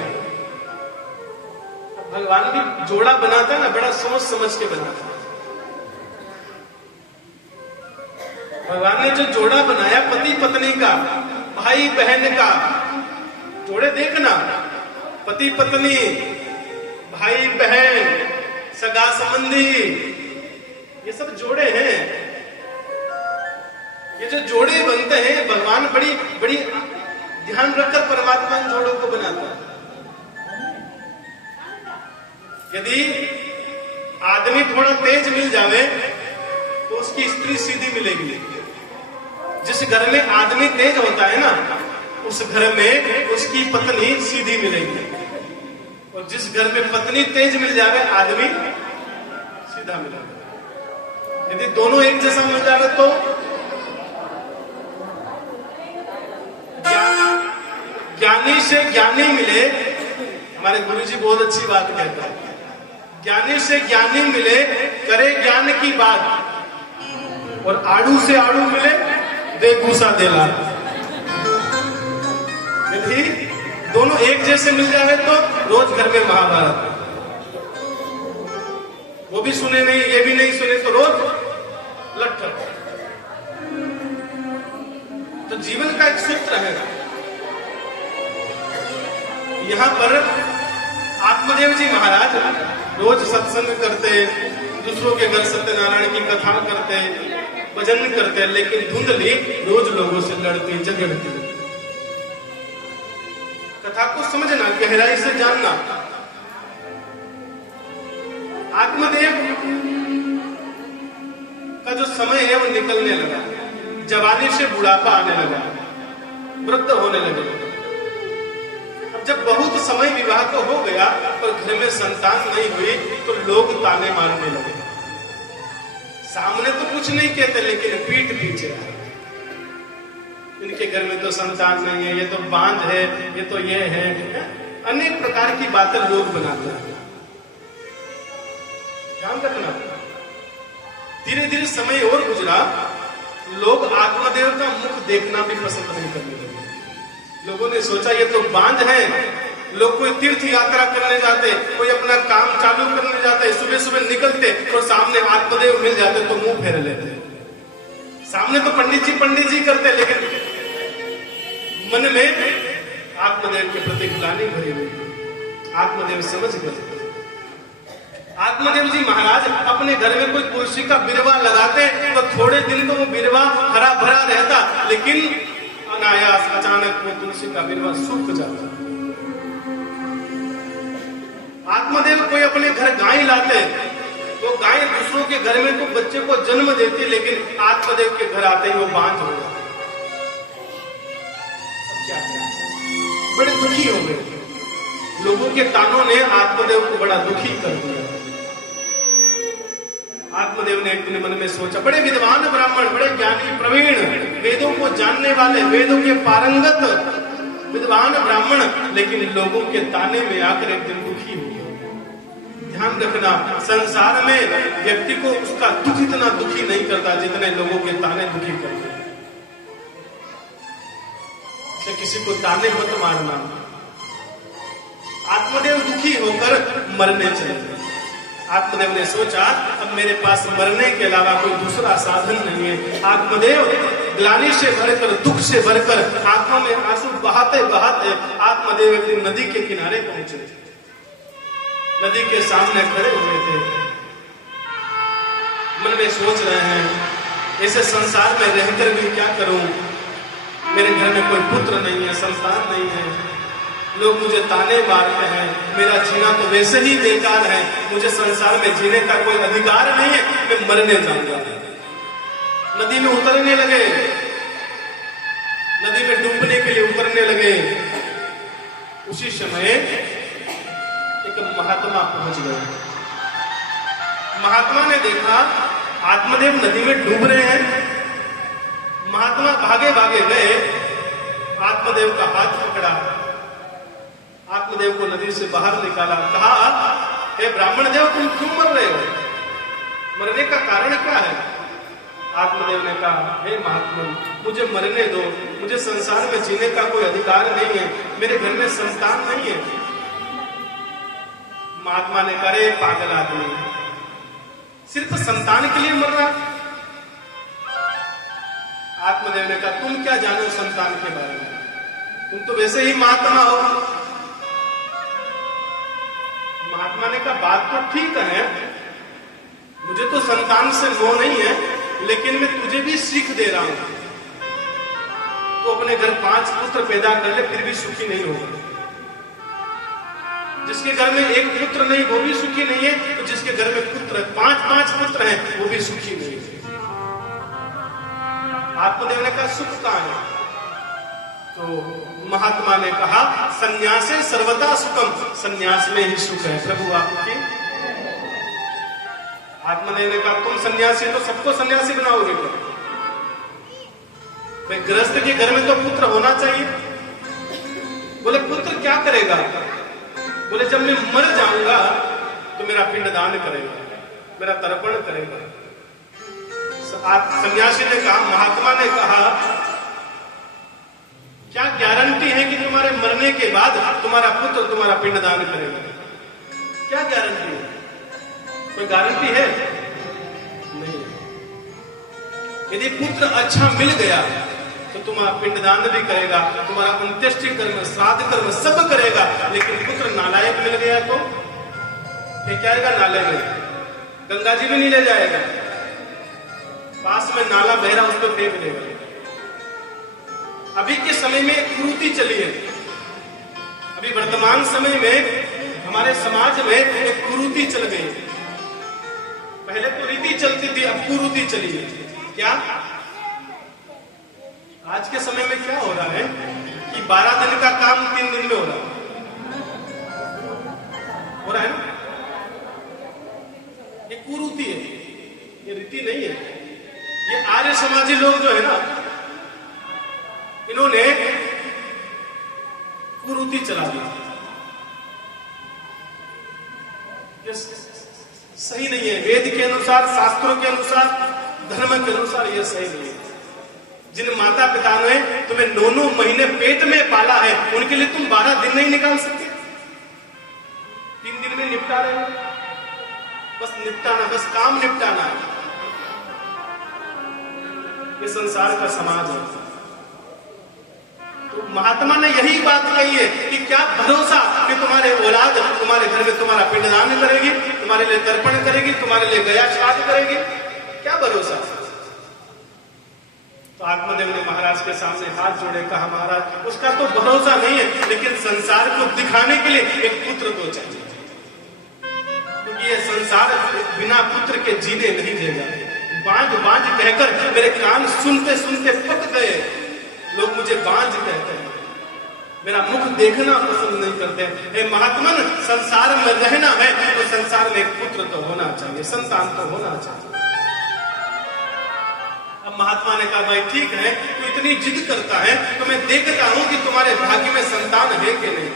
भगवान भी जोड़ा बनाता है ना, बड़ा सोच समझ के बनाता है। भगवान ने जो जोड़ा बनाया पति पत्नी का, भाई बहन का, जोड़े देखना, पति पत्नी, भाई बहन, सगा संबंधी, ये सब जोड़े हैं। ये जो जोड़े बनते हैं भगवान बड़ी बड़ी ध्यान रखकर परमात्मा इन जोड़ों को बनाता है। यदि आदमी थोड़ा तेज मिल जावे तो उसकी स्त्री सीधी मिलेगी। जिस घर में आदमी तेज होता है ना, उस घर में उसकी पत्नी सीधी मिलेगी। और जिस घर में पत्नी तेज मिल जावे आदमी सीधा मिलेगा। यदि दोनों एक जैसा मिल जावे तो ज्ञानी से ज्ञानी मिले। हमारे गुरुजी बहुत अच्छी बात कहते हैं, ज्ञानी से ज्ञानी मिले करे ज्ञान की बात, और आड़ू से आड़ू मिले दे गुस्सा देला। यदि दोनों एक जैसे मिल जाए तो रोज घर में महाभारत, वो भी सुने नहीं ये भी नहीं सुने तो रोज लट्ठ। तो जीवन का एक सूत्र है। यहां पर आत्मदेव जी महाराज रोज सत्संग करते, दूसरों के घर सत्यनारायण की कथा करते, भजन करते, लेकिन धुंधली रोज लोगों से लड़ती झगड़ती। कथा को समझना, गहराई से जानना। आत्मदेव का जो समय है वो निकलने लगा, जवानी से बुढ़ापा आने लगा, वृद्ध होने लगे। अब जब बहुत समय विवाह को हो गया और घर में संतान नहीं हुई तो लोग ताने मारने लगे। सामने तो कुछ नहीं कहते लेकिन पीठ पीछे इनके घर में तो संतान नहीं है, ये तो बांझ है, ये तो ये है, अनेक प्रकार की बातें लोग बनाते हैं। ध्यान रखना। धीरे धीरे समय और गुजरा, लोग आत्मदेव का मुख देखना भी पसंद नहीं करने लगे। लोगों ने सोचा ये तो बांझ है। लोग कोई तीर्थ यात्रा करने जाते, कोई अपना काम चालू करने जाते, सुबह सुबह निकलते और सामने आत्मदेव मिल जाते तो मुंह फेर लेते। सामने तो पंडित जी करते, लेकिन मन में आत्मदेव के प्रति ग्लानि भरी हुई। आत्मदेव समझ गए। आत्मदेव जी महाराज अपने घर में कोई तुलसी का बिरवा लगाते तो थोड़े दिन तो वो बिरवा हरा भरा रहता, लेकिन अनायास अचानक वो तुलसी का बिरवा सूख जाता। आत्मदेव कोई अपने घर गाय लाते, वो गाय दूसरों के घर में तो बच्चे को जन्म देती, लेकिन आत्मदेव के घर आते ही वो बांझ हो जाता। क्या बड़े दुखी हो गए। लोगों के तानों ने आत्मदेव को बड़ा दुखी कर दिया। आत्मदेव ने एक दिन मन में सोचा, बड़े विद्वान ब्राह्मण, बड़े ज्ञानी प्रवीण, वेदों को जानने वाले, वेदों के पारंगत विद्वान ब्राह्मण, लेकिन लोगों के ताने में आकर एक दिन दुखी हो। ध्यान रखना, संसार में व्यक्ति को उसका दुख इतना दुखी नहीं करता जितने लोगों के ताने दुखी करते हैं। किसी को ताने मत मारना। आत्मदेव दुखी होकर मरने चले। आत्मदेव ने सोचा अब मेरे पास मरने के अलावा कोई दूसरा साधन नहीं है। आत्मदेव ग्लानि से भरकर, दुख से भरकर, आंखों में आंसू बहाते बहाते आत्मदेव एक दिन नदी के किनारे पहुंचे। नदी के सामने खड़े हुए थे, मन में सोच रहे हैं ऐसे संसार में रहकर भी क्या करूं। मेरे घर में कोई पुत्र नहीं है, संतान नहीं है, लोग मुझे ताने मारते हैं, मेरा जीना तो वैसे ही बेकार है, मुझे संसार में जीने का कोई अधिकार नहीं है, मैं मरने जाऊंगा। नदी में उतरने लगे, नदी में डूबने के लिए उतरने लगे। उसी समय एक महात्मा पहुंच गए। महात्मा ने देखा आत्मदेव नदी में डूब रहे हैं। महात्मा भागे भागे गए, आत्मदेव का हाथ पकड़ा, आत्मदेव को नदी से बाहर निकाला, कहा हे ब्राह्मण देव तुम क्यों मर रहे हो, मरने का कारण क्या है? आत्मदेव ने कहा हे महात्मा मुझे मरने दो, मुझे संसार में जीने का कोई अधिकार नहीं है, मेरे घर में संतान नहीं है। महात्मा ने कहा पागल आदमी, सिर्फ संतान के लिए मर रहा? आत्मदेव ने कहा तुम क्या जानो संतान के बारे में, तुम तो वैसे ही महात्मा हो। महात्मा ने कहा बात तो ठीक है, मुझे तो संतान से मोह नहीं है, लेकिन मैं तुझे भी सीख दे रहा हूं। तो अपने घर 5 पुत्र पैदा कर ले फिर भी सुखी नहीं होगा। जिसके घर में एक पुत्र नहीं वो भी सुखी नहीं है, तो जिसके घर में पुत्र 5 पुत्र हैं वो भी सुखी नहीं है। आत्मदेव ने कहा सुख कहां है? तो महात्मा ने कहा संन्यासे सर्वदा सुखम, संन्यास में ही सुख है। प्रभु आपकी। आत्मदेव ने कहा तुम सन्यासी तो सबको सन्यासी बनाओगे क्या? भाई गृहस्थ के घर में तो पुत्र होना चाहिए। बोले पुत्र क्या करेगा? बोले जब मैं मर जाऊंगा तो मेरा पिंडदान करेगा, मेरा तर्पण करेगा। सन्यासी ने कहा, महात्मा ने कहा क्या गारंटी है कि तुम्हारे मरने के बाद तुम्हारा पुत्र तुम्हारा पिंडदान करेगा? क्या गारंटी है? कोई गारंटी है? नहीं। यदि पुत्र अच्छा मिल गया तो तुम्हारा पिंडदान भी करेगा, तुम्हारा अंत्येष्टि कर्म, श्राद्ध कर्म सब करेगा। लेकिन पुत्र नालायक मिल गया तो फेंकाएगा नाले में, गंगा जी भी नहीं ले जाएगा, पास में नाला बह रहा उसको फेंक देगा। अभी के समय में एक कुरीति चली है, अभी वर्तमान समय में हमारे समाज में एक कुरीति चल गई। पहले तो रीति चलती थी, अब कुरीति चली है। क्या आज के समय में क्या हो रहा है कि 12 दिन का काम 3 दिन में हो रहा है ना? ये कुरीति है, ये रीति नहीं है। ये आर्य समाजी लोग जो है ना, इन्होंने कुरीति चला दी। ये सही नहीं है। वेद के अनुसार, शास्त्रों के अनुसार, धर्म के अनुसार ये सही नहीं है। जिन माता पिता ने तुम्हें 9 महीने पेट में पाला है, उनके लिए तुम 12 दिन नहीं निकाल सकते? 3 दिन में निपटा रहे हो, बस निपटाना, बस काम निपटाना है। ये संसार का समाज है। तो महात्मा ने यही बात कही है कि क्या भरोसा कि तुम्हारे औलाद तुम्हारे घर में तुम्हारा पिंडदान करेगी, तुम्हारे लिए तर्पण करेगी, तुम्हारे लिए गया श्राद्ध करेगी? क्या भरोसा? तो आत्मदेव ने महाराज के सामने हाथ जोड़े, कहा महाराज उसका तो भरोसा नहीं है, लेकिन संसार को दिखाने के लिए एक पुत्र तो चाहिए, क्योंकि ये संसार बिना पुत्र के जीने नहीं देगा। बांझ बांझ कहकर मेरे कान सुनते सुनते पक गए। लोग मुझे बांझ कहते हैं, मेरा मुख देखना पसंद नहीं करते। हे महात्मन, संसार में रहना है तो संसार में एक पुत्र तो होना चाहिए, संतान तो होना चाहिए। अब महात्मा ने कहा भाई ठीक है, तू इतनी जिद करता है तो मैं देखता हूं कि तुम्हारे भाग्य में संतान है कि नहीं।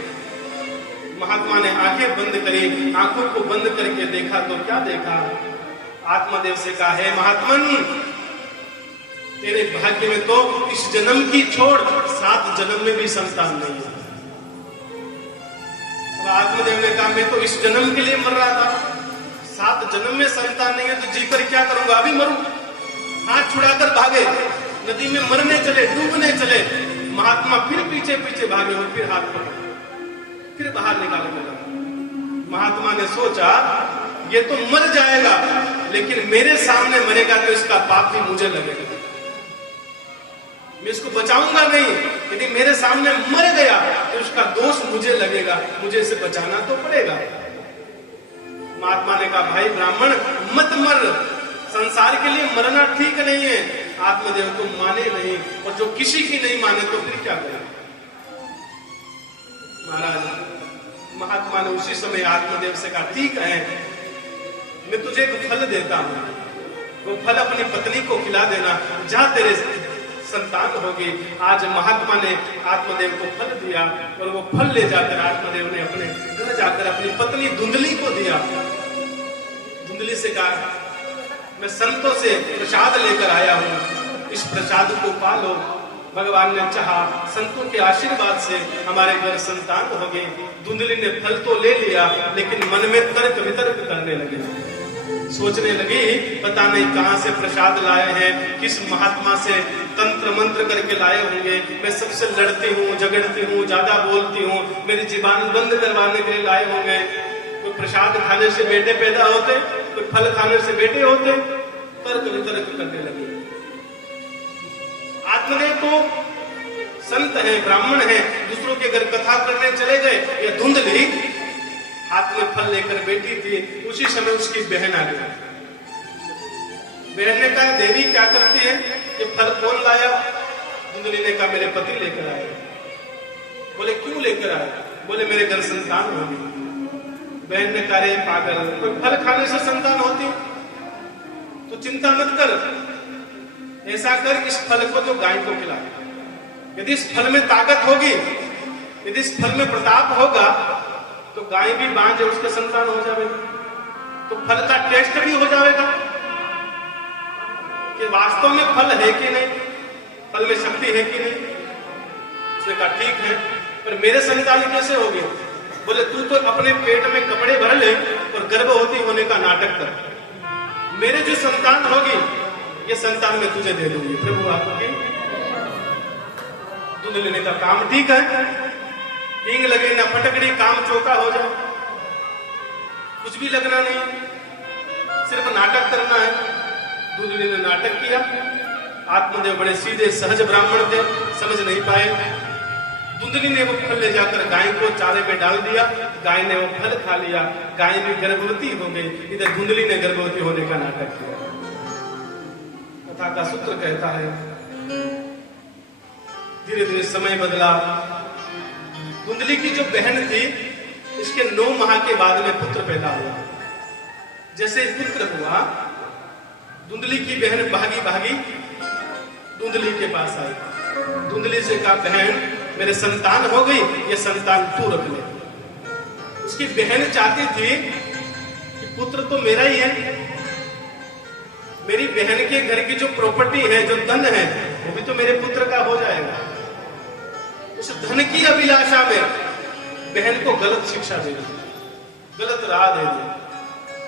महात्मा ने आंखें बंद करी, आंखों को बंद करके देखा तो क्या देखा? आत्मदेव से कहा है महात्मन, तेरे भाग्य में तो इस जन्म की छोड़ 7 जन्म में भी संतान नहीं है। अब आत्मदेव ने कहा मैं तो इस जन्म के लिए मर रहा था, 7 जन्म में संतान नहीं है तो जीकर क्या करूंगा? अभी मरूं। हाथ छुड़ाकर भागे, नदी में मरने चले, डूबने चले। महात्मा फिर पीछे पीछे भागे और फिर हाथ पकड़े, फिर बाहर निकालने लगा। महात्मा ने सोचा ये तो मर जाएगा, लेकिन मेरे सामने मरेगा तो इसका पाप भी मुझे लगेगा, मैं इसको बचाऊंगा नहीं। यदि मेरे सामने मर गया तो उसका दोष मुझे लगेगा, मुझे इसे बचाना तो पड़ेगा। महात्मा ने कहा भाई ब्राह्मण मत मर, संसार के लिए मरना ठीक नहीं है। आत्मदेव तुम माने नहीं, और जो किसी की नहीं माने तो फिर क्या करें? महाराज महात्मा ने उसी समय आत्मदेव से कहा ठीक है, मैं तुझे एक फल देता हूं, वो फल अपनी पत्नी को खिला देना, जहां तेरे संतान होगी। आज महात्मा ने आत्मदेव को फल दिया और वो फल ले जाकर आत्मदेव ने अपने घर जाकर अपनी पत्नी धुंधली को दिया। धुंधली से कहा, मैं संतों से प्रसाद लेकर आया हूं, इस प्रसाद को पालो। भगवान ने चाहा, संतों के आशीर्वाद से हमारे घर संतान हो गए। धुंधली ने फल तो ले लिया, लेकिन मन में तर्क वितर्क करने लगे, सोचने लगी पता नहीं कहां से प्रसाद लाए हैं, किस महात्मा से तंत्र मंत्र करके लाए होंगे। मैं सबसे लड़ती हूँ, झगड़ती हूँ, ज्यादा बोलती हूँ, मेरी जीवान बंद करवाने के लिए लाए होंगे। कोई प्रसाद खाने से बेटे पैदा होते, कोई फल खाने से बेटे होते। तर्क वितर्क करने लगे। आत्मदेव तो संत हैं, ब्राह्मण हैं, दूसरों के घर कथा करने चले गए। ये धुंधली हाथ में फल लेकर बैठी थी। उसी समय उसकी बहन आ गई। बहन ने कहा, देवी क्या करती है, ये फल कौन लाया? धुंधली ने कहा, मेरे पति लेकर आए। बोले क्यों लेकर आए? बोले मेरे घर संतान होगी। बहन ने कहा, रे पागल, कोई फल खाने से संतान होती तो चिंता मत कर, ऐसा कर इस फल को तो गाय को खिला। यदि इस फल में ताकत होगी, यदि इस फल में प्रताप होगा, तो गाय भी बांझ है, उसके संतान हो जाएगा, तो फल का टेस्ट भी हो जाएगा कि वास्तव में फल है कि नहीं, फल में शक्ति है कि नहीं। उसने कहा ठीक है, पर मेरे संतान कैसे होंगे? बोले तू तो अपने पेट में कपड़े भर ले और गर्भवती होने का नाटक कर, मेरे जो संतान होगी ये संतान मैं तुझे दे दूंगी। प्रभु आपकी। धुंधली ने कहा, काम ठीक है, हींग लगे ना फटकड़ी, काम चौका हो जाए, कुछ भी लगना नहीं, सिर्फ नाटक करना है। धुंधली ने नाटक किया। आत्मदेव बड़े सीधे सहज ब्राह्मण थे, समझ नहीं पाए। धुंधली ने वो फल ले जाकर गाय को चारे में डाल दिया, गाय ने वो फल खा लिया, गाय भी गर्भवती हो गई। इधर धुंधली ने गर्भवती होने का नाटक किया। कथा का सूत्र कहता है, धीरे धीरे समय बदला। धुंधली की जो बहन थी, इसके 9 माह के बाद में पुत्र पैदा हुआ। जैसे पुत्र हुआ, धुंधली की बहन भागी भागी धुंधली के पास आई। धुंधली से कहा, बहन मेरे संतान हो गई, ये संतान तू रख ले। उसकी बहन चाहती थी कि पुत्र तो मेरा ही है, मेरी बहन के घर की जो प्रॉपर्टी है, जो धन है, वो भी तो मेरे पुत्र का हो जाएगा। उस धन की अभिलाषा में बहन को गलत शिक्षा दे दी, गलत राह दे दी।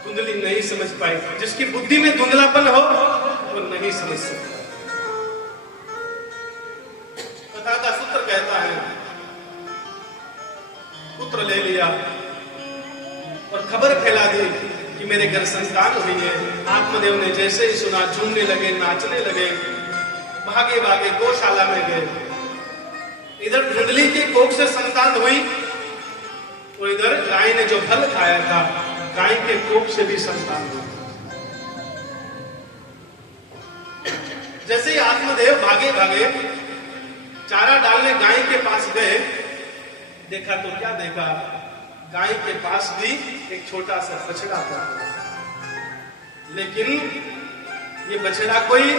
धुंधली नहीं समझ पाई। जिसकी बुद्धि में धुंधलापन हो वो नहीं समझ सकता। कथा का सूत्र कहता है, पुत्र ले लिया और खबर फैला दी कि मेरे घर संतान हुई है। आत्मदेव ने जैसे ही सुना, झूमने लगे, नाचने लगे, भागे भागे गौशाला में गए। इधर धुंधली की कोख से संतान हुई और इधर गाय ने जो फल खाया था, गाय के कोख से भी संतान हुई। जैसे ही आत्मदेव भागे भागे चारा डालने गाय के पास गए, देखा तो क्या देखा, गाय के पास भी एक छोटा सा बछड़ा था। लेकिन ये बछड़ा कोई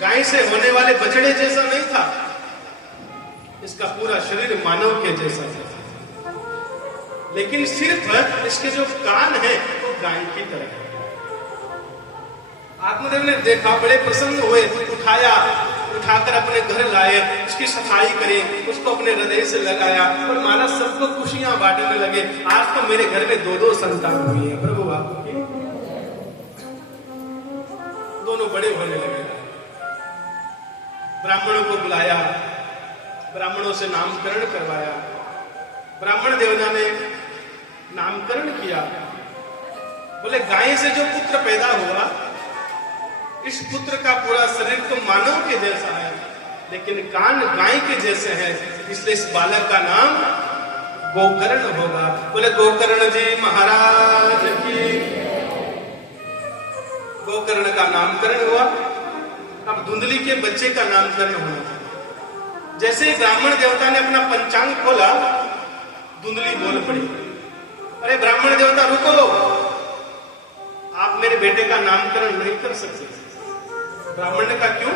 गाय से होने वाले बछड़े जैसा नहीं था, इसका पूरा शरीर मानव के जैसा था, लेकिन सिर्फ इसके जो कान है वो गाय की तरह है। आत्मदेव ने देखा, बड़े प्रसन्न हुए, उठाकर अपने घर लाए, उसकी सफाई करी, उसको अपने हृदय से लगाया और माना सबको खुशियां बांटने लगे। आज तो मेरे घर में 2-2 संतान हुई है। प्रभु आपकी। दोनों बड़े होने लगे। ब्राह्मणों को बुलाया, ब्राह्मणों से नामकरण करवाया। ब्राह्मण देवता ने नामकरण किया। बोले गाय से जो पुत्र पैदा हुआ, इस पुत्र का पूरा शरीर तो मानव के जैसा है, लेकिन कान गाय के जैसे हैं, इसलिए इस बालक का नाम गोकर्ण होगा। बोले गोकर्ण जी महाराज की। गोकर्ण का नामकरण हुआ। अब धुंधली के बच्चे का नामकरण हुआ। जैसे ही ब्राह्मण देवता ने अपना पंचांग खोला, धुंधली बोल पड़ी, अरे ब्राह्मण देवता रुको, आप मेरे बेटे का नामकरण नहीं कर सकते। ब्राह्मण ने कहा क्यों?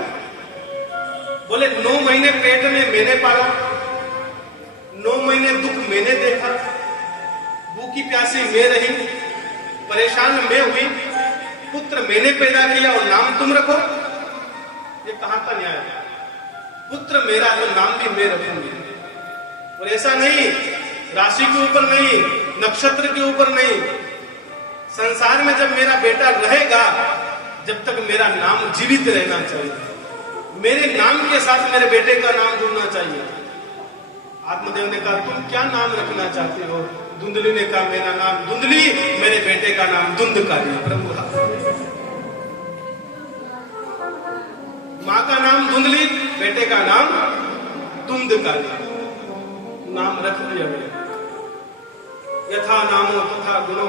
बोले 9 महीने पेट में मैंने पाला, 9 महीने दुख मैंने देखा, भूखी प्यासी मैं रही, परेशान मैं हुई, पुत्र मैंने पैदा किया और नाम तुम रखो। ये कहां का न्याय है? पुत्र मेरा तो नाम भी मैं रखूंगी। और ऐसा नहीं, राशि के ऊपर नहीं, नक्षत्र के ऊपर नहीं, संसार में जब मेरा बेटा रहेगा, जब तक मेरा नाम जीवित रहना चाहिए, मेरे नाम के साथ मेरे बेटे का नाम जुड़ना चाहिए। आत्मदेव ने कहा तुम क्या नाम रखना चाहते हो? धुंधली ने कहा मेरा नाम धुंधली, मेरे बेटे का नाम धुंधकारी। प्रभु माँ का नाम धुंधली, बेटे का नाम धुंधकारी। नाम रख दिया गया। यथा नामो तथा गुणो,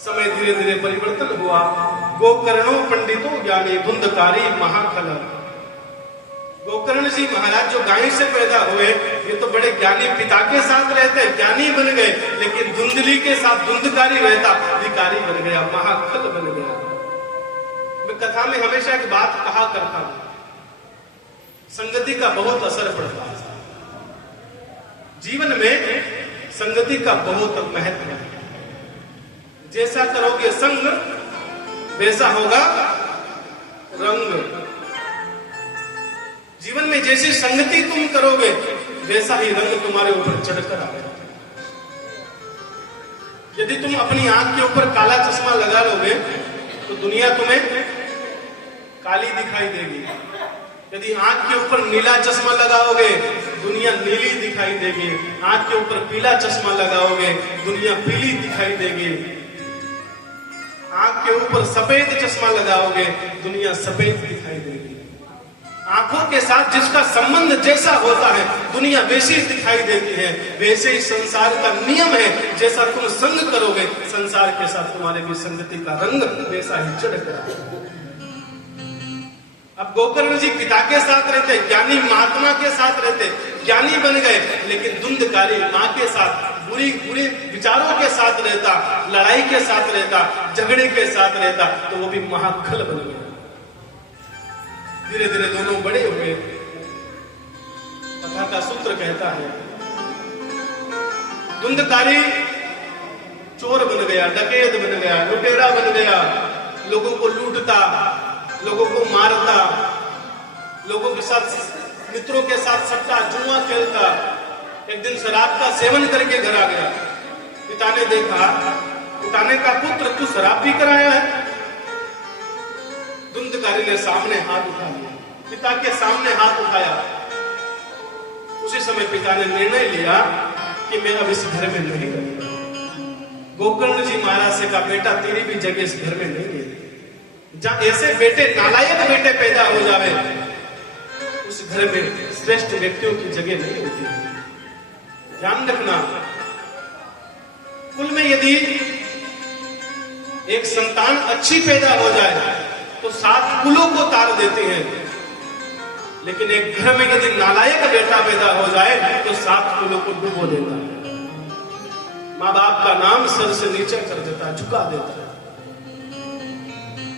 समय धीरे धीरे परिवर्तन हुआ। गोकर्णो पंडितो ज्ञानी धुंधकारी महाखल। गोकर्ण जी महाराज जो गाय से पैदा हुए, ये तो बड़े ज्ञानी पिता के साथ रहते, ज्ञानी बन गए, लेकिन धुंधली के साथ धुंधकारी रहता, भिखारी बन गया, महाखल बन गया। मैं कथा में हमेशा एक बात कहा करता हूं, संगति का बहुत असर पड़ता है। जीवन में संगति का बहुत महत्व है। जैसा करोगे संग, वैसा होगा रंग। जीवन में जैसी संगति तुम करोगे, वैसा ही रंग तुम्हारे ऊपर चढ़कर आएगा। यदि तुम अपनी आंख के ऊपर काला चश्मा लगा लोगे, तो दुनिया तुम्हें काली दिखाई देगी। यदि आंख के ऊपर नीला चश्मा लगाओगे, दुनिया नीली दिखाई देगी। आंख के ऊपर पीला चश्मा लगाओगे, दुनिया पीली दिखाई देगी। आंख के ऊपर सफेद चश्मा लगाओगे, दुनिया सफेद दिखाई देगी। आंखों के साथ जिसका संबंध जैसा होता है, दुनिया वैसी दिखाई देती है। वैसे ही संसार का नियम है, जैसा तुम संग करोगे, संसार के साथ तुम्हारे भी संगति का रंग वैसा ही चढ़ कर। अब गोकर्ण जी पिता के साथ रहते, ज्ञानी महात्मा के साथ रहते, ज्ञानी बन गए, लेकिन धुंधकारी माँ के साथ, बुरी बुरे विचारों के साथ रहता, लड़ाई के साथ रहता, झगड़े के साथ रहता, तो वो भी महाखल बन गया। धीरे धीरे दोनों बड़े हुए। कथा का सूत्र कहता है, धुंधकारी चोर बन गया, डकैत बन गया, लुटेरा बन गया, लोगों को लूटता, लोगों को मारता, लोगों के साथ, मित्रों के साथ सट्टा जुआ खेलता। एक दिन शराब का सेवन करके घर आ गया। पिता ने देखा, पिता ने कहा पुत्र तू शराब पी कर आया है? धुंधकारी ने सामने हाथ उठा लिया, पिता के सामने हाथ उठाया। उसी समय पिता ने निर्णय लिया कि मैं अब इस घर में नहीं रहूंगा। गोकर्ण जी महाराज से कहा बेटा तेरी भी जगह इस घर में नहीं है। जहां ऐसे बेटे, नालायक बेटे पैदा हो जावे, उस घर में श्रेष्ठ व्यक्तियों की जगह नहीं होती। ध्यान रखना, कुल में यदि एक संतान अच्छी पैदा हो जाए तो 7 कुलों को तार देती है, लेकिन एक घर में यदि नालायक बेटा पैदा हो जाए तो 7 कुलों को डुबो देता है। माँ बाप का नाम सर से नीचे कर देता है, झुका देता है।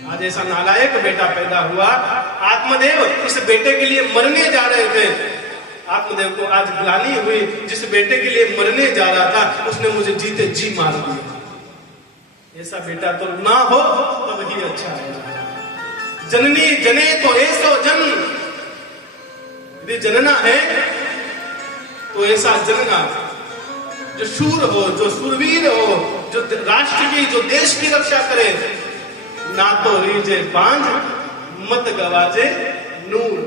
आज ऐसा नालायक बेटा पैदा हुआ। आत्मदेव इस बेटे के लिए मरने जा रहे थे। आत्मदेव को आज ग्लानि हुई, जिस बेटे के लिए मरने जा रहा था उसने मुझे जीते जी मार दिया। ऐसा बेटा तो ना हो तब ही अच्छा है। जननी जने तो ऐसो जन, यदि जनना है तो ऐसा जनना जो शूर हो, जो शूरवीर हो, जो राष्ट्र की, जो देश की रक्षा करे। ना तो रीजे बांझ, मत गवाजे नूर,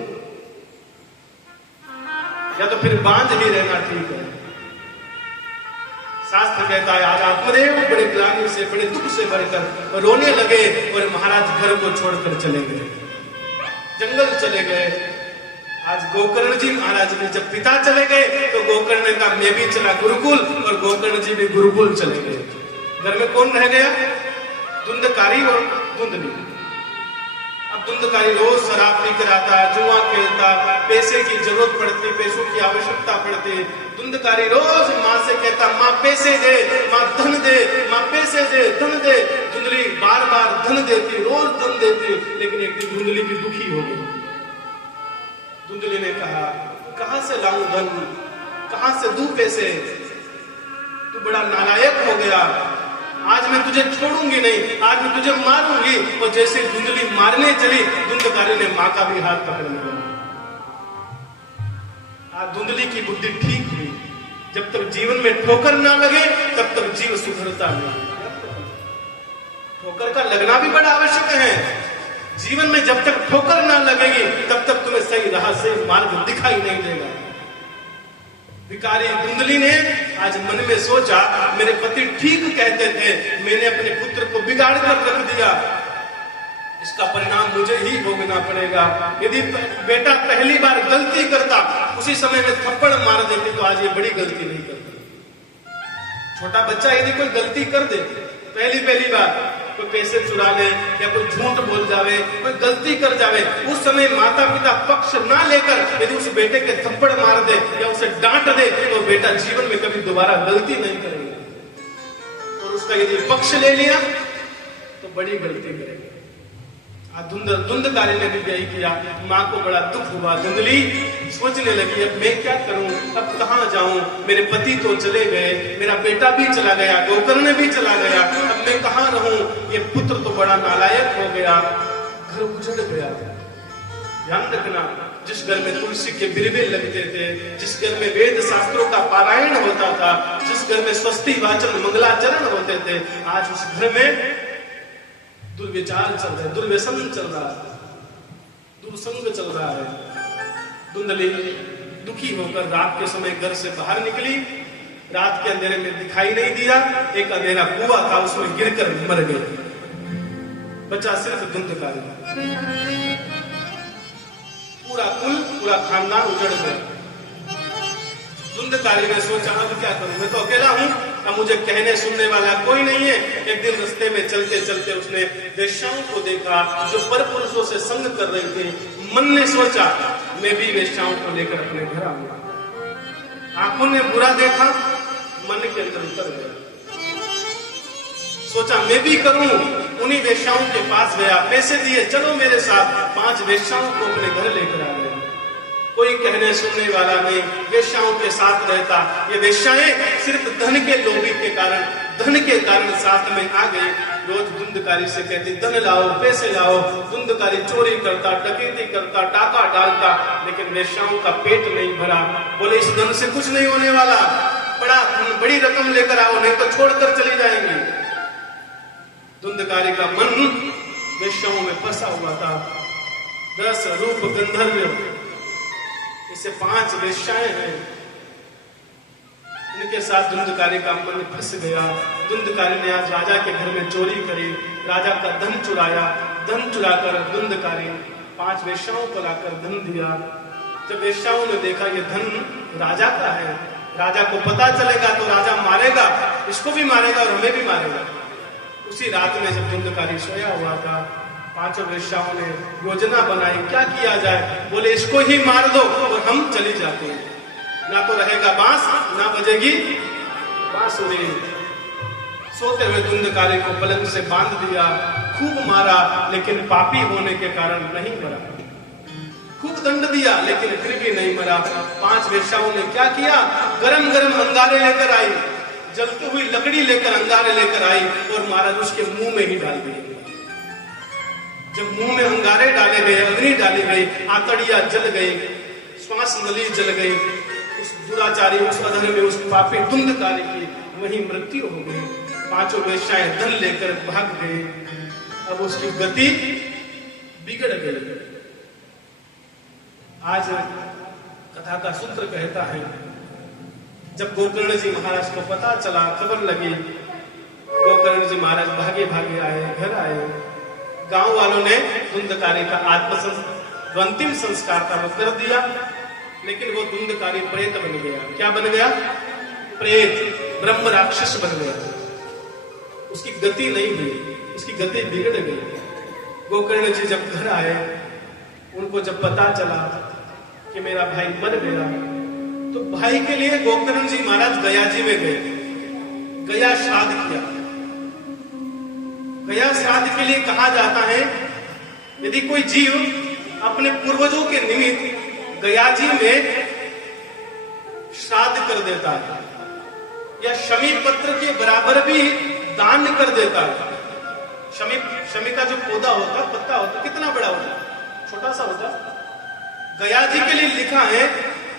या तो फिर बांझ ही रहना ठीक है। शास्त्र कहता है आज आत्मदेव बड़े ग्लानि से, बड़े दुख से भरकर रोने लगे और महाराज घर को छोड़कर चले गए, जंगल चले गए। आज गोकर्ण जी महाराज ने जब पिता चले गए तो गोकर्ण ने कहा मैं भी चला गुरुकुल, और गोकर्ण जी भी गुरुकुल चले गए। घर में कौन रह गया? धुंधकारी और धुंधली। अब धुंधकारी रोज शराब पी कर आता, जुआ खेलता, पैसे की जरूरत पड़ती, पैसों की आवश्यकता पड़ती। धुंधकारी रोज माँ से कहता, माँ पैसे दे, माँ धन दे, माँ पैसे दे, धन दे। धुंधली बार बार धन देती, रोज धन देती, लेकिन एक दिन धुंधली भी दुखी हो गई। धुंधली ने कहा, कहां से लाऊं धन, कहां से दूं पैसे, तू बड़ा नालायक हो गया, आज मैं तुझे छोड़ूंगी नहीं, आज मैं तुझे मारूंगी। और जैसे धुंधली मारने चली, धुंधकारी ने मां का भी हाथ पकड़ लिया। आज धुंधली की बुद्धि ठीक हुई। जब तक जीवन में ठोकर ना लगे तब तक जीव सुधरता नहीं। ठोकर का लगना भी बड़ा आवश्यक है। जीवन में जब तक ठोकर ना लगेगी तब तक तुम्हें सही राह से मार्ग दिखाई नहीं देगा। भिखारी धुंधली ने आज मन में सोचा, मेरे पति ठीक कहते थे, मैंने अपने पुत्र को बिगाड़ कर रख दिया, इसका परिणाम मुझे ही भोगना पड़ेगा। यदि बेटा पहली बार गलती करता, उसी समय में थप्पड़ मार देती, तो आज ये बड़ी गलती नहीं करता। छोटा बच्चा यदि कोई गलती कर दे, पहली बार कोई पैसे चुरा ले या कोई झूठ बोल जावे, कोई गलती कर जावे, उस समय माता पिता पक्ष ना लेकर यदि उस बेटे के थप्पड़ मार दे या उसे डांट दे, तो बेटा जीवन में कभी दोबारा गलती नहीं करेगा। और उसका यदि पक्ष ले लिया तो बड़ी गलती करेगा। धुंधकारी ने भी यही किया। माँ को बड़ा दुख हुआ। धुंधली सोचने लगी, अब मैं क्या करूं, अब कहां जाऊं, मेरे पति तो चले गए, मेरा बेटा भी चला गया, गोकर्ण भी चला गया, अब मैं कहां रहूं, ये पुत्र तो बड़ा नालायक हो गया, घर उजड़ गया। ध्यान रखना, जिस घर में तुलसी के बिरवे लगते थे, जिस घर में वेद शास्त्रों का पारायण होता था, जिस घर में स्वस्ति वाचन मंगलाचरण होते थे, आज उस घर में दुर्विचार चल रहा है, दुर्व्यसन चल रहा है, दुर्संग चल रहा है। धुंधली दुखी होकर रात के समय घर से बाहर निकली। रात के अंधेरे में दिखाई नहीं दिया, एक अंधेरा कुआं था, उसमें गिरकर मर गए। बचा सिर्फ धुंधकारी। पूरा कुल, पूरा खानदान उजड़ गया। धुंधकारी ने सोचा, अब क्या करूं, मैं तो अकेला हूं, अब मुझे कहने सुनने वाला कोई नहीं है। एक दिन रास्ते में चलते चलते उसने वेश्याओं को देखा जो पर पुरुषों से संग कर रहे थे। मन ने सोचा, मैं भी वेश्याओं को लेकर अपने घर आऊंगा। आंखों ने बुरा देखा, मन के अंदर उतर गया। सोचा मैं भी करूं, उन्हीं वेश्याओं के पास गया, पैसे दिए, चलो मेरे साथ। 5 वेश्याओं को अपने घर लेकर आ गया। कोई कहने सुनने वाला नहीं, वेश्याओं के साथ रहता। ये वेश्याएं सिर्फ धन के लोभी के कारण, धन के कारण साथ में आ गई। रोज धुंधकारी से कहती, धन लाओ, पैसे लाओ। धुंधकारी चोरी करता, डकैती करता, डाका डालता, लेकिन वेश्याओं का पेट नहीं भरा। बोले, इस धन से कुछ नहीं होने वाला, बड़ी रकम लेकर आओ, नहीं तो छोड़कर चली जाएंगी। धुंधकारी का मन वेश्याओं में फंसा हुआ था। रस रूप गंधर्व, इसे 5 वेश्याएं हैं, इनके साथ धुंधकारी का मन फंस गया। धुंधकारी ने आज राजा के घर में चोरी करी, राजा का धन चुराया। धन चुराकर धुंधकारी 5 वेश्याओं को लाकर धन दिया। जब वेश्याओं ने देखा ये धन राजा का है, राजा को पता चलेगा तो राजा मारेगा, इसको भी मारेगा और हमें भी मारेगा। उसी रात में जब धुंधकारी सोया हुआ था, 5 वेश्याओं ने योजना बनाई, क्या किया जाए। बोले, इसको ही मार दो और हम चली जाते हैं, ना तो रहेगा बांस, ना बजेगी बांसुरी। सोते हुए धुंधकारी को पलंग से बांध दिया, खूब मारा, लेकिन पापी होने के कारण नहीं मरा। खूब दंड दिया, लेकिन फिर भी नहीं मरा। 5 वेश्याओं ने क्या किया, गरम गरम अंगारे लेकर आई, जलती हुई लकड़ी लेकर अंगारे लेकर आई और महाराज उसके मुंह में ही डाल दिए। जब मुंह में अंगारे डाले गए, अग्नि डाली गई, आतड़ियां जल गई, श्वास नली जल गई, उस दुराचारी, उस अधर्मी, उस पापी धुंधकारी की वही मृत्यु हो गई। 5 वेश्याएं धन लेकर भाग गए। अब उसकी गति बिगड़ गई। आज कथा का सूत्र कहता है, जब गोकर्ण जी महाराज को पता चला, खबर लगी, गोकर्ण जी महाराज भागे भागे आए, घर आए। गांव वालों ने धुंधकारी का अंतिम संस्कार था वो कर दिया, लेकिन वो धुंधकारी प्रेत बन गया। क्या बन गया? प्रेत, ब्रह्म राक्षस बन गया। उसकी गति नहीं हुई, उसकी गति बिगड़ गई। गोकर्ण जी जब घर आए, उनको जब पता चला कि मेरा भाई मर गया, तो भाई के लिए गोकर्ण जी महाराज गया जी में गए, गया श्राद्ध किया। गया श्राद्ध के लिए कहा जाता है, यदि कोई जीव अपने पूर्वजों के निमित्त गया जी में श्राद्ध कर देता है या शमी पत्र के बराबर भी दान कर देता है। शमी का जो पौधा होता, पत्ता होता, कितना बड़ा होता, छोटा सा होता। गया जी के लिए लिखा है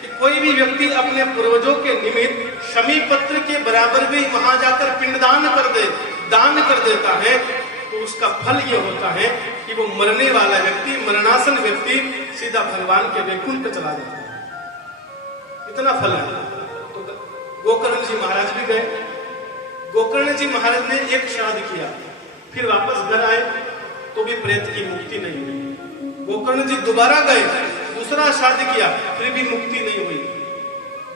कि कोई भी व्यक्ति अपने पूर्वजों के निमित्त शमी पत्र के बराबर भी वहां जाकर पिंडदान कर दे, दान कर देता है, तो उसका फल ये होता है कि वो मरने वाला व्यक्ति, मरणासन व्यक्ति सीधा भगवान के वैकुंठ पे चला जाता है। इतना फल है। तो गोकर्ण जी महाराज भी गए। गोकर्ण जी महाराज ने एक श्राद्ध किया, फिर वापस घर आए तो भी प्रेत की मुक्ति नहीं हुई। गोकर्ण जी दोबारा गए, दूसरा श्राद्ध किया, फिर भी मुक्ति नहीं हुई।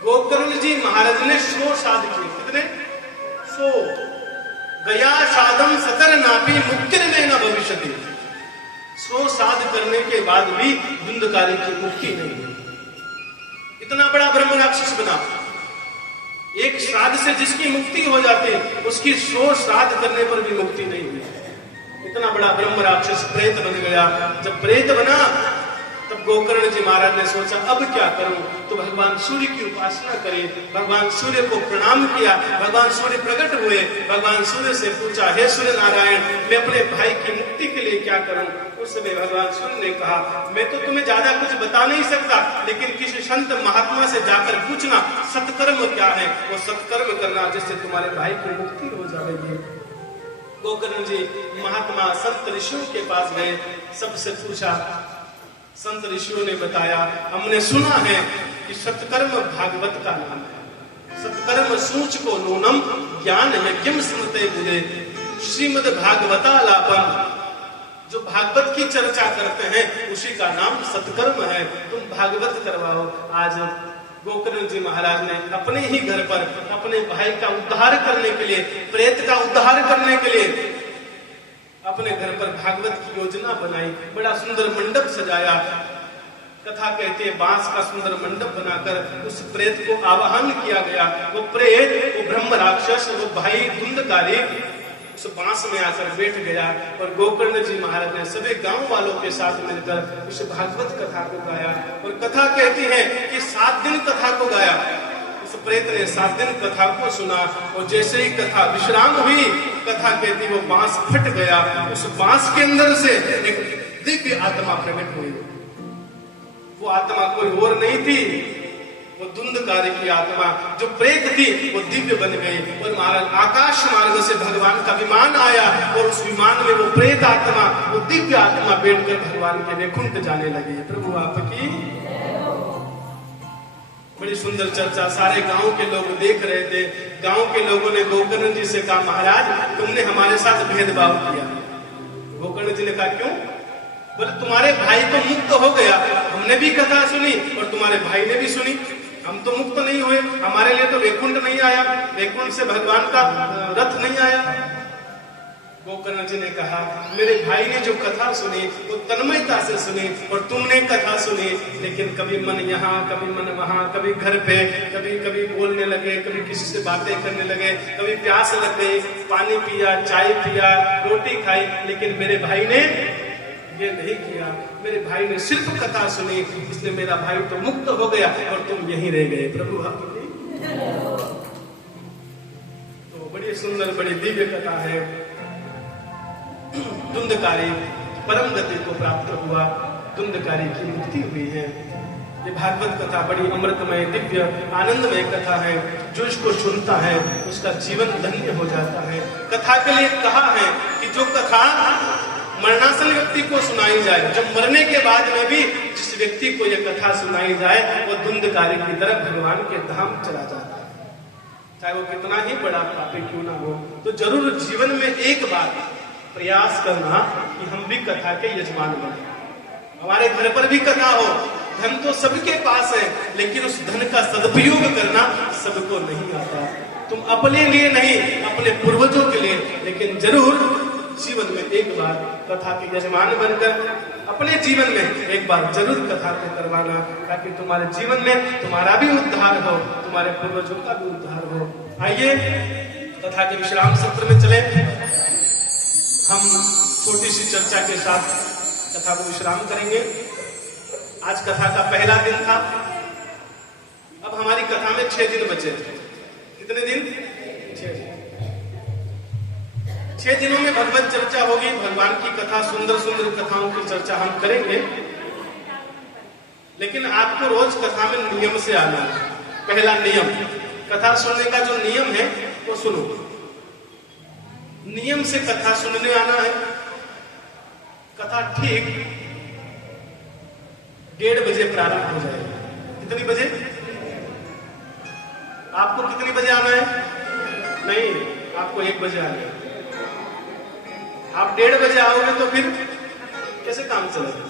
गोकर्ण जी महाराज ने 100 श्राद्ध किए। कितने? 100। गया श्राद्धम सतर नापी मुक्ति में न भविष्यति। 100 श्राद्ध करने के बाद भी धुंधकारी की मुक्ति नहीं हुई। इतना बड़ा ब्रह्म राक्षस बना। एक श्राद्ध से जिसकी मुक्ति हो जाती है, उसकी 100 श्राद्ध करने पर भी मुक्ति नहीं हुई। इतना बड़ा ब्रह्म राक्षस प्रेत बन गया। जब प्रेत बना तब गोकर्ण जी महाराज ने सोचा अब क्या करूं, तो भगवान सूर्य की उपासना करें। भगवान सूर्य को प्रणाम किया। भगवान सूर्य प्रकट हुए। भगवान सूर्य से पूछा, हे सूर्य नारायण, मैं अपने भाई की मुक्ति के लिए क्या करूं? उस समय भगवान सूर्य ने कहा, मैं तो तुम्हें ज्यादा कुछ बता नहीं सकता, लेकिन किसी संत महात्मा से जाकर पूछना सत्कर्म क्या है, वो सत्कर्म करना जिससे तुम्हारे भाई की मुक्ति हो जाएगी। गोकर्ण जी महात्मा संत ऋषियों के पास गए, सबसे पूछा। संत ऋषियों ने बताया, हमने सुना है कि सत्कर्म भागवत का नाम है। सत्कर्म सूच को नूनम ज्ञान यज्ञम स्मृते बुधे। श्रीमद् भागवतालापम, जो भागवत की चर्चा करते हैं उसी का नाम सत्कर्म है। तुम भागवत करवाओ। आज गोकर्ण जी महाराज ने अपने ही घर पर अपने भाई का उद्धार करने के लिए, प्रेत का उद्धार करने के लिए अपने घर पर भागवत की योजना बनाई। बड़ा सुंदर मंडप सजाया। कथा कहते हैं बांस का सुंदर मंडप बनाकर उस प्रेत को आवाहन किया गया। वो प्रेत, वो ब्रह्म राक्षस, वो भाई धुंधकारी उस बांस में आकर बैठ गया और गोकर्ण जी महाराज ने सभी गांव वालों के साथ मिलकर उस भागवत कथा को गाया। और कथा कहती है कि 7 दिन कथा को गाया। उस प्रेत ने 7 दिन कथा को सुना और जैसे ही कथा विश्राम हुई, कथा कहती वो बांस फट गया। उस बांस के अंदर से एक दिव्य आत्मा प्रकट हुई। वो आत्मा कोई और नहीं थी, वो धुंधकारी की आत्मा जो प्रेत थी वो दिव्य बन गई। और महाराज आकाश मार्ग से भगवान का विमान आया और उस विमान में वो प्रेत आत्मा, वो दिव्य आत्मा बैठकर भगवान के वैकुंठ जाने लगी। प्रभु आपकी बड़ी सुंदर चर्चा सारे गांव के लोग देख रहे थे। गांव के लोगों ने गोकर्ण जी से कहा, महाराज तुमने हमारे साथ भेदभाव किया। गोकर्ण जी ने कहा, क्यों? बोले तुम्हारे भाई तो मुक्त हो गया, हमने भी कथा सुनी और तुम्हारे भाई ने भी सुनी, हम तो मुक्त नहीं हुए, हमारे लिए तो वैकुंठ नहीं आया, वैकुंठ से भगवान का रथ नहीं आया। गोकर्ण जी ने कहा, मेरे भाई ने जो कथा सुनी वो तन्मयता से सुनी और तुमने कथा सुनी, लेकिन कभी मन यहाँ, कभी मन वहां, कभी घर पे, कभी कभी बोलने लगे, कभी किसी से बातें करने लगे, कभी प्यास लग गई, पानी पिया, चाय पिया, रोटी खाई, लेकिन मेरे भाई ने ये नहीं किया। मेरे भाई ने सिर्फ कथा सुनी, इसलिए मेरा भाई तो मुक्त हो गया और तुम यहीं रह गए। प्रभु आपकी तो बड़ी सुंदर, बड़ी दिव्य कथा है। धुंधकारी परम गति को प्राप्त हुआ, धुंधकारी की मुक्ति हुई है। ये भागवत कथा बड़ी अमृतमय, दिव्य, आनंदमय कथा है। जो इसको सुनता है उसका जीवन धन्य हो जाता है। कथा के लिए कहा है कि जो कथा मरणासन व्यक्ति को सुनाई जाए, जो मरने के बाद में भी जिस व्यक्ति को यह कथा सुनाई जाए, वो धुंधकारी की तरफ भगवान के धाम चला जाता है, चाहे वो कितना ही बड़ा पापी क्यों ना हो। तो जरूर जीवन में एक बार प्रयास करना कि हम भी कथा के यजमान बने। हमारे घर पर भी कथा हो। धन तो सबके पास है, लेकिन उस धन का सदुपयोग करना सबको नहीं आता। तुम अपने लिए नहीं, अपने पूर्वजों के लिए, लेकिन जरूर जीवन में एक बार कथा के यजमान बनकर अपने जीवन में एक बार जरूर कथा को करवाना, ताकि तुम्हारे जीवन में तुम्हारा भी उद्धार हो, तुम्हारे पूर्वजों का भी उद्धार हो। आइए कथा के विश्राम सत्र में चले। हम छोटी सी चर्चा के साथ कथा को विश्राम करेंगे। आज कथा का पहला दिन था। अब हमारी कथा में 6 दिन बचे। कितने दिन? 6 दिन। 6 दिनों में भगवत चर्चा होगी, भगवान की कथा, सुंदर सुंदर कथाओं की चर्चा हम करेंगे। लेकिन आपको रोज कथा में नियम से आना है। पहला नियम, कथा सुनने का जो नियम है वो सुनो। नियम से कथा सुनने आना है। कथा ठीक 1:30 बजे प्रारंभ हो जाएगी। कितनी बजे? आपको कितनी बजे आना है? नहीं, आपको 1 बजे आना है। आप 1:30 बजे आओगे तो फिर कैसे काम चलेगा?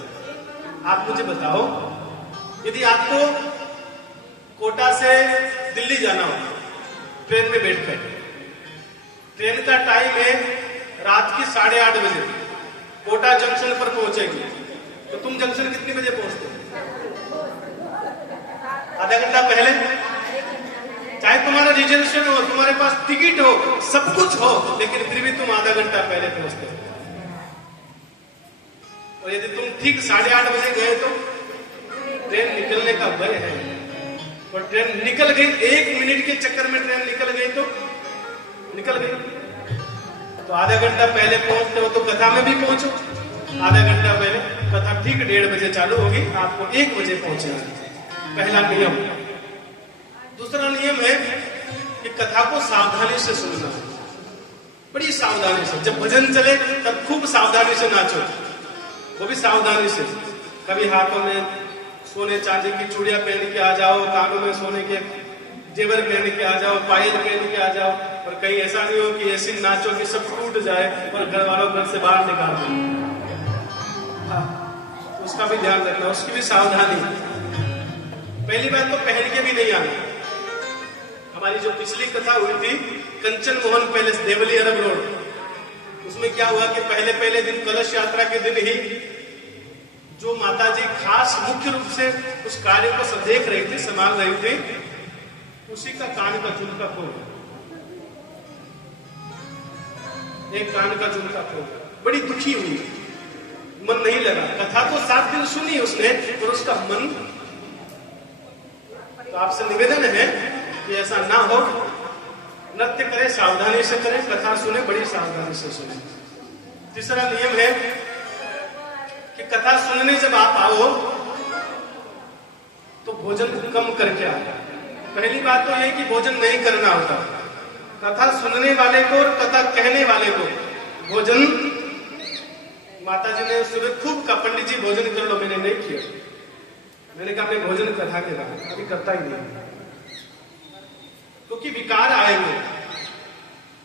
आप मुझे बताओ, यदि आपको कोटा से दिल्ली जाना हो ट्रेन में बैठकर, ट्रेन का टाइम है रात की 8:30 बजे, कोटा जंक्शन पर पहुंचेगी, तो तुम जंक्शन कितने बजे पहुंचते? आधा घंटा पहले। चाहे तुम्हारा रिजर्वेशन हो, तुम्हारे पास टिकट हो, सब कुछ हो, लेकिन फिर भी तुम आधा घंटा पहले पहुंचते हो। और यदि तुम ठीक 8:30 बजे गए तो ट्रेन निकलने का भय है, और ट्रेन निकल गई, 1 मिनट के चक्कर में ट्रेन निकल गई तो निकल गई। तो आधा घंटा पहले पहुंचते हो तो कथा में भी पहुंचो आधा घंटा पहले। कथा ठीक 1:30 बजे चालू होगी, आपको 1 बजे पहुंचना है। पहला नियम। दूसरा नियम है कि कथा को सावधानी से सुनना है, बड़ी सावधानी से। जब भजन चले तब खूब सावधानी से नाचो, वो भी सावधानी से। कभी हाथों में सोने चांदी की चूड़ियां पहन के आ जाओ, कानों में सोने के जेवर पहन के आ जाओ, पायल पहन के आ जाओ, और कहीं ऐसा नहीं हो कि ऐसी नाचो कि सब टूट जाए और घर वालों घर से बाहर निकाल दो। हाँ, उसका भी ध्यान रखना, उसकी भी सावधानी। पहली बात तो पहन के भी नहीं आना। हमारी जो पिछली कथा हुई थी कंचन मोहन पैलेस, देवली अरब रोड, उसमें क्या हुआ कि पहले दिन, कलश यात्रा के दिन ही जो माताजी खास मुख्य रूप से उस कार्य को देख रही थी, संभाल रही थी, उसी का कान का झुमका खो गया। एक कान का झुमका खो गया। बड़ी दुखी हुई, मन नहीं लगा। कथा तो 7 दिन सुनी उसने, और उसका मन। तो आपसे निवेदन है कि ऐसा ना हो। नृत्य करें, सावधानी से करें, कथा सुने बड़ी सावधानी से सुने। तीसरा नियम है कि कथा सुनने जब आप आओ तो भोजन कम करके आओ। पहली बात तो यह कि भोजन नहीं करना होता। कथा सुनने वाले को और कथा कहने वाले को भोजन, माताजी ने सुबह खूब कहा पंडित जी भोजन कर लो, मैंने नहीं किया। मैंने कहा मैं भोजन कथा के बाद अभी करता ही नहीं, क्योंकि विकार आएंगे।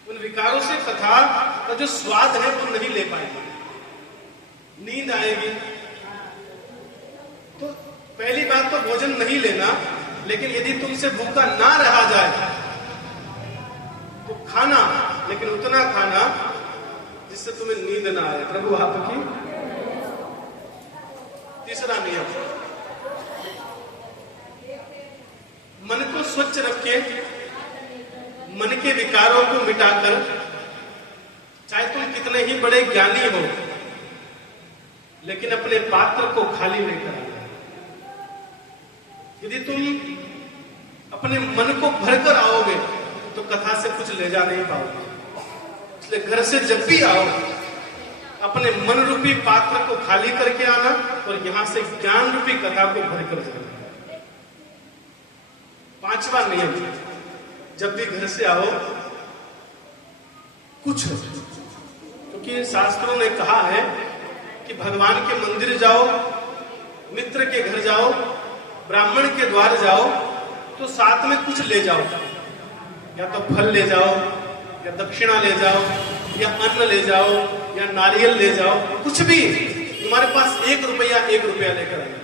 उन विकारों से कथा का जो स्वाद है वो नहीं ले पाएंगे, नींद आएगी। तो पहली बात तो भोजन नहीं लेना, लेकिन यदि तुमसे भूखा ना रहा जाए तो खाना, लेकिन उतना खाना जिससे तुम्हें नींद ना आए। प्रभु आपकी। तीसरा नियम, मन को स्वच्छ रखे, मन के विकारों को मिटाकर, चाहे तुम कितने ही बड़े ज्ञानी हो, लेकिन अपने पात्र को खाली लेकर आना। यदि तुम अपने मन को भरकर आओगे तो कथा से कुछ ले जा नहीं पाओगे। इसलिए घर से जब भी आओ अपने मन रूपी पात्र को खाली करके आना, और यहां से ज्ञान रूपी कथा को भरकर जाना। 5वां नियम, जब भी घर से आओ कुछ, क्योंकि शास्त्रों ने कहा है कि भगवान के मंदिर जाओ, मित्र के घर जाओ, ब्राह्मण के द्वार जाओ, तो साथ में कुछ ले जाओ। या तो फल ले जाओ, या दक्षिणा ले जाओ, या अन्न ले जाओ, या नारियल ले जाओ, कुछ भी। तुम्हारे पास 1 रुपया लेकर आना।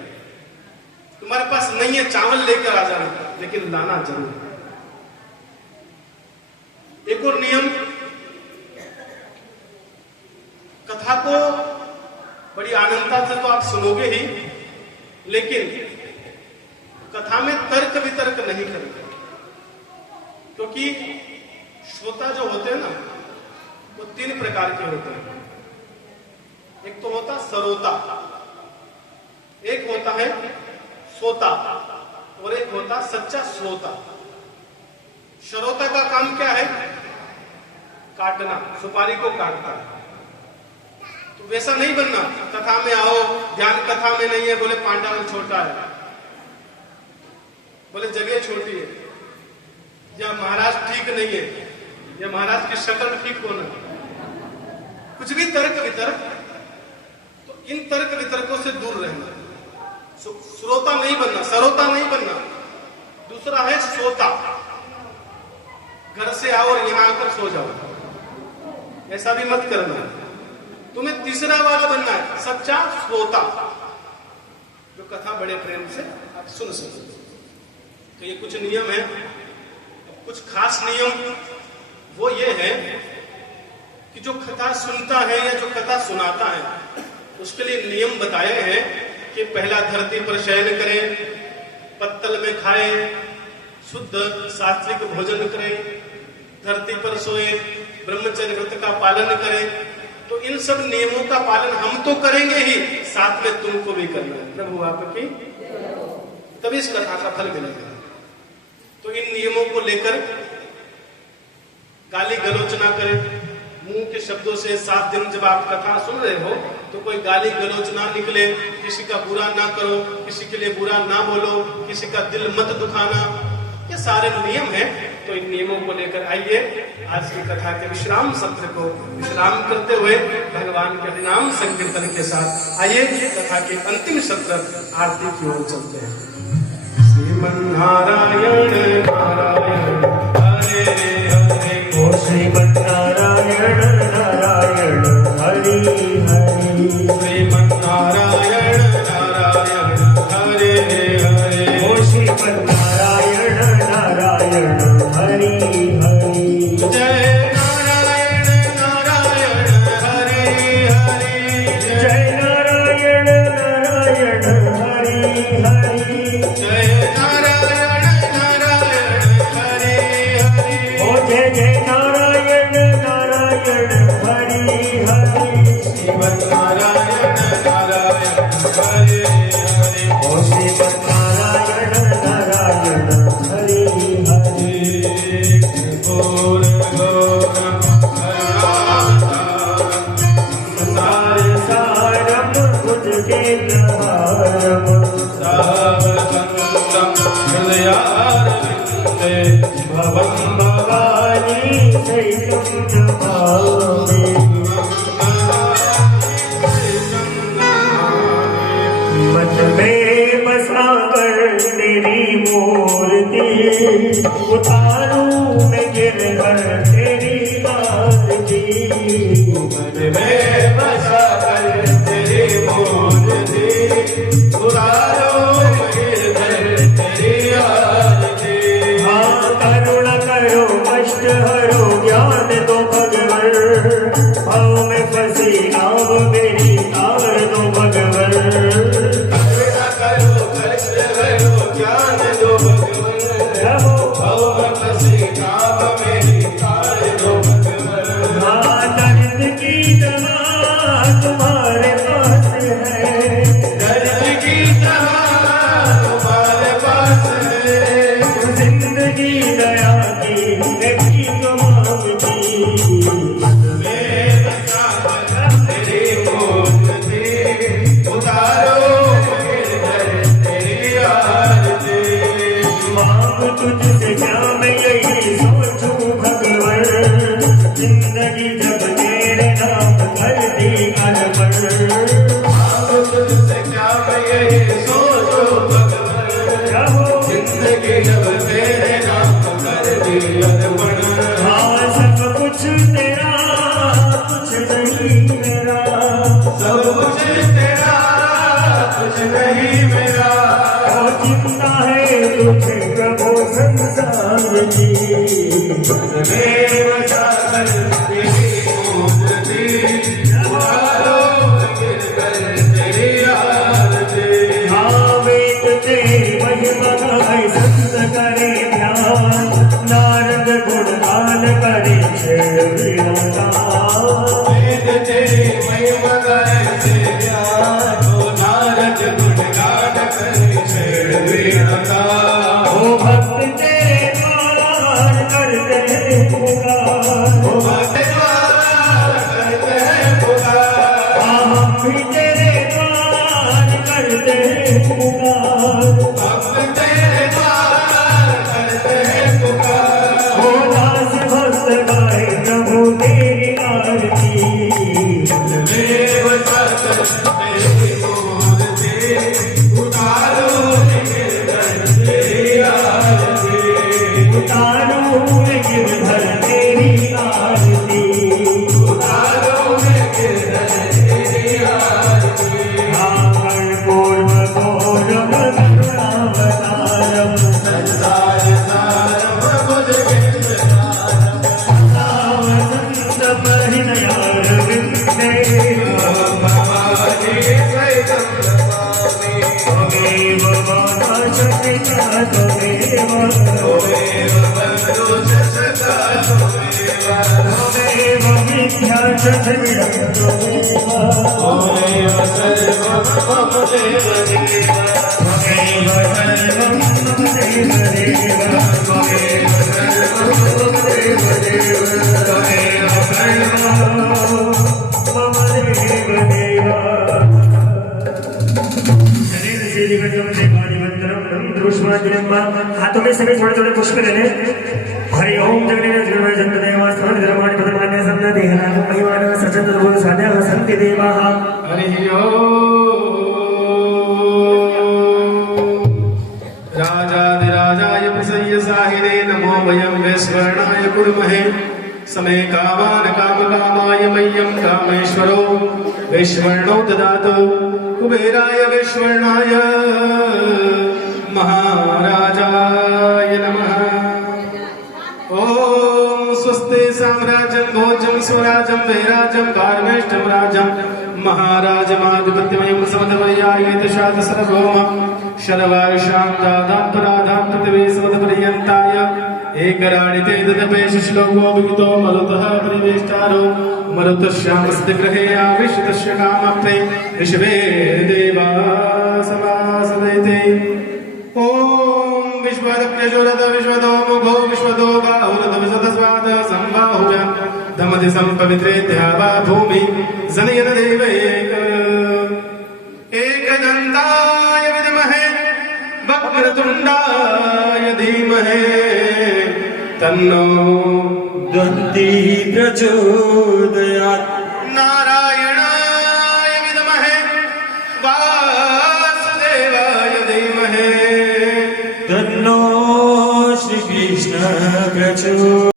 तुम्हारे पास नहीं है चावल लेकर आ जाना, लेकिन लाना जरूर। एक और नियम, कथा को बड़ी आनंदता से तो आप सुनोगे ही, लेकिन कथा में तर्क वितर्क नहीं करेंगे, क्योंकि श्रोता जो होते हैं ना वो 3 प्रकार के होते हैं। एक तो होता सरोता, एक होता है सोता, और एक होता सच्चा श्रोता। श्रोता का काम क्या है? काटना, सुपारी को काटता है। तो वैसा नहीं बनना, कथा में आओ, ध्यान कथा में नहीं है, बोले पांडाल छोटा है, बोले जगह छोटी है, या महाराज ठीक नहीं है, या महाराज की शक्ल ठीक होना, कुछ भी तर्क वितर्क। तो इन तर्क वितर्कों से दूर रहना, श्रोता नहीं बनना, सरोता नहीं बनना। दूसरा है सोता, घर से आओ और यहां आकर सो जाओ, ऐसा भी मत करना। तुम्हें तीसरा वाला बनना है, सच्चा श्रोता, जो कथा बड़े प्रेम से आप सुन सको। तो ये कुछ नियम है। कुछ खास नियम वो ये है कि जो कथा सुनता है या जो कथा सुनाता है, उसके लिए नियम बताए हैं कि पहला धरती पर शयन करे, पत्तल में खाए, शुद्ध सात्विक भोजन करे, धरती पर सोए, ब्रह्मचर्य व्रत का पालन करे। तो इन सब नियमों का पालन हम तो करेंगे ही, साथ में तुमको भी करना है। प्रभु आपकी, तभी इस कथा का फल मिलेगा। तो इन नियमों को लेकर गाली गलौच ना करें, मुंह के शब्दों से 7 दिन जब आप कथा सुन रहे हो तो कोई गाली गलौच ना निकले, किसी का बुरा ना करो, किसी के लिए बुरा ना बोलो, किसी का दिल मत दुखाना, ये सारे नियम हैं। तो इन नियमों को लेकर आइए, आज की कथा के विश्राम सत्र को विश्राम करते हुए भगवान के हरिनाम संकीर्तन के साथ आइए कथा के अंतिम सत्र आरती की ओर चलते हैं। श्रीमन्नारायण नारायण हरे हरे, ओ श्रीमन्नारायण नारायण हरि हरि, श्रीमन्नारायण नारायण हरे हरे, ओ श्रीमन्नारायण नारायण हरि हरि, जय नारायण नारायण हरे हरे, जय नारायण नारायण हरि हरि, जय नारायण नारायण हरे हरे, ओ जय जय नारायण नारायण हरि हरि, श्रीमन्नारायण नारायण हरे हरे, ओ श्रीमन्नारायण नारायण हरि हरि, गौर गौर सार सारम उजगे नहारम, सावसंतम हृदयारविन्दे भवं भवानी सहितं नमामि, मन में बसाकर तेरी मूर्ति, उतारूं मैं गिरकर तेरी आरती, मन में बसा कर तेरी मूर्ति, उतारो गिरधर तेरी आरती। हाँ करुणा करो कष्ट हरो ज्ञान दो भगवन, भाव में फंसी नाव मेरी तार दो भगवन, करुणा करो कष्ट हरो ज्ञान दो भगवन, रहो भव में फंसी नाव मेरी तार दो भगवन। हाँ दर्द की दवा तुम्हारे पास है, दर्द की दवा तुम्हारे पास है, जिंदगी दया की नदी मांगती, में बसा कर तेरी मूर्ति, उतारो गिरधर तेरी आरती। मांग तुझसे क्या मैं यही सोचूं भगवन, जिंदगी जब तेरे नाम कर दी अनबन, मांगो तुझसे क्या मैं यही सोचूं भगवन, रहो जिंदगी जब तेरे नाम कर दी अर्पण। हाँ सब कुछ तेरा कुछ नहीं मेरा, सब कुछ तेरा कुछ नहीं मेरा, ओ चिंता है तुझे प्रभु संसार की, में बसा कर तेरी मूर्ति, उतारो पुकार भक्त तेरे द्वार करते हैं पुकार हो दास भक्त गाए प्रभु तेरी आरती देव सत तेरी मूर्ति उतारो गिरधर तेरी आरती उतारो गिरधर तेरी आरती उतारो गिरधर तेरी आरती करुणावतारम संसार सारम भुज गिरधारम वसंत परिणयारविंदे भवानी सहितं नमामि त्वमेव माता च पिता त्वमेव त्वमेव बन्धु च सखा त्वमेव त्वमेव विद्या च धैर्यं त्वमेव त्वमेव सर्वं मम देव देव त्वमेव सर्वं मम देव देव त्वमेव सर्वं मम देव देव त्वमेव सर्वं मम देव देव हाथों में सभी थोड़े थोड़े पुष्प ले लें हरि ओम जगन्नाथ जन्मदेवा स्थान धर्माणि पदमान्य सम्न देहना महिमान सचंद बोल साध्या वसंति देवाः हरि ओम राजाधिराजाय प्रसय्य साहिने नमो वयं वैश्वर्णाय कुर्महे समे कामान कामकामाय मह्यं कामेश्वरो वैश्वर्णो ददातु कुबेराय वैश्वर्णाय महाराजाय नमः ओम स्वस्ति साम्राज्यं भोजं स्वराजं वैराजं भारमेष्टं राजं महाराजमाधिपत्यमयं समदवयायेत शातसर्वभौम शर्वायुषां दादापराधां पृथिवी समदपर्यन्ताय एकराणिते ददपेश श्लोको विहितो मरुतः परिवेष्टारो मरुतश्यामस्ति ग्रहे आविष्टस्य कामप्ते विश्वे देवा समासदैते ओम विश्वदप्यशोरत विश्वदो मुखो विश्वदो बाहुरत विशदस्वाद संबाहुजन धमति संपवित्रेत्या वा भूमि जनयन देवैक एकदन्ताय विद्महे वक्रतुण्डाय धीमहि तन्नो दन्ती प्रचोदयात् नारायणाय विद्महे वासुदेवाय धीमहि तन्नो श्रीकृष्ण प्रचोदयात्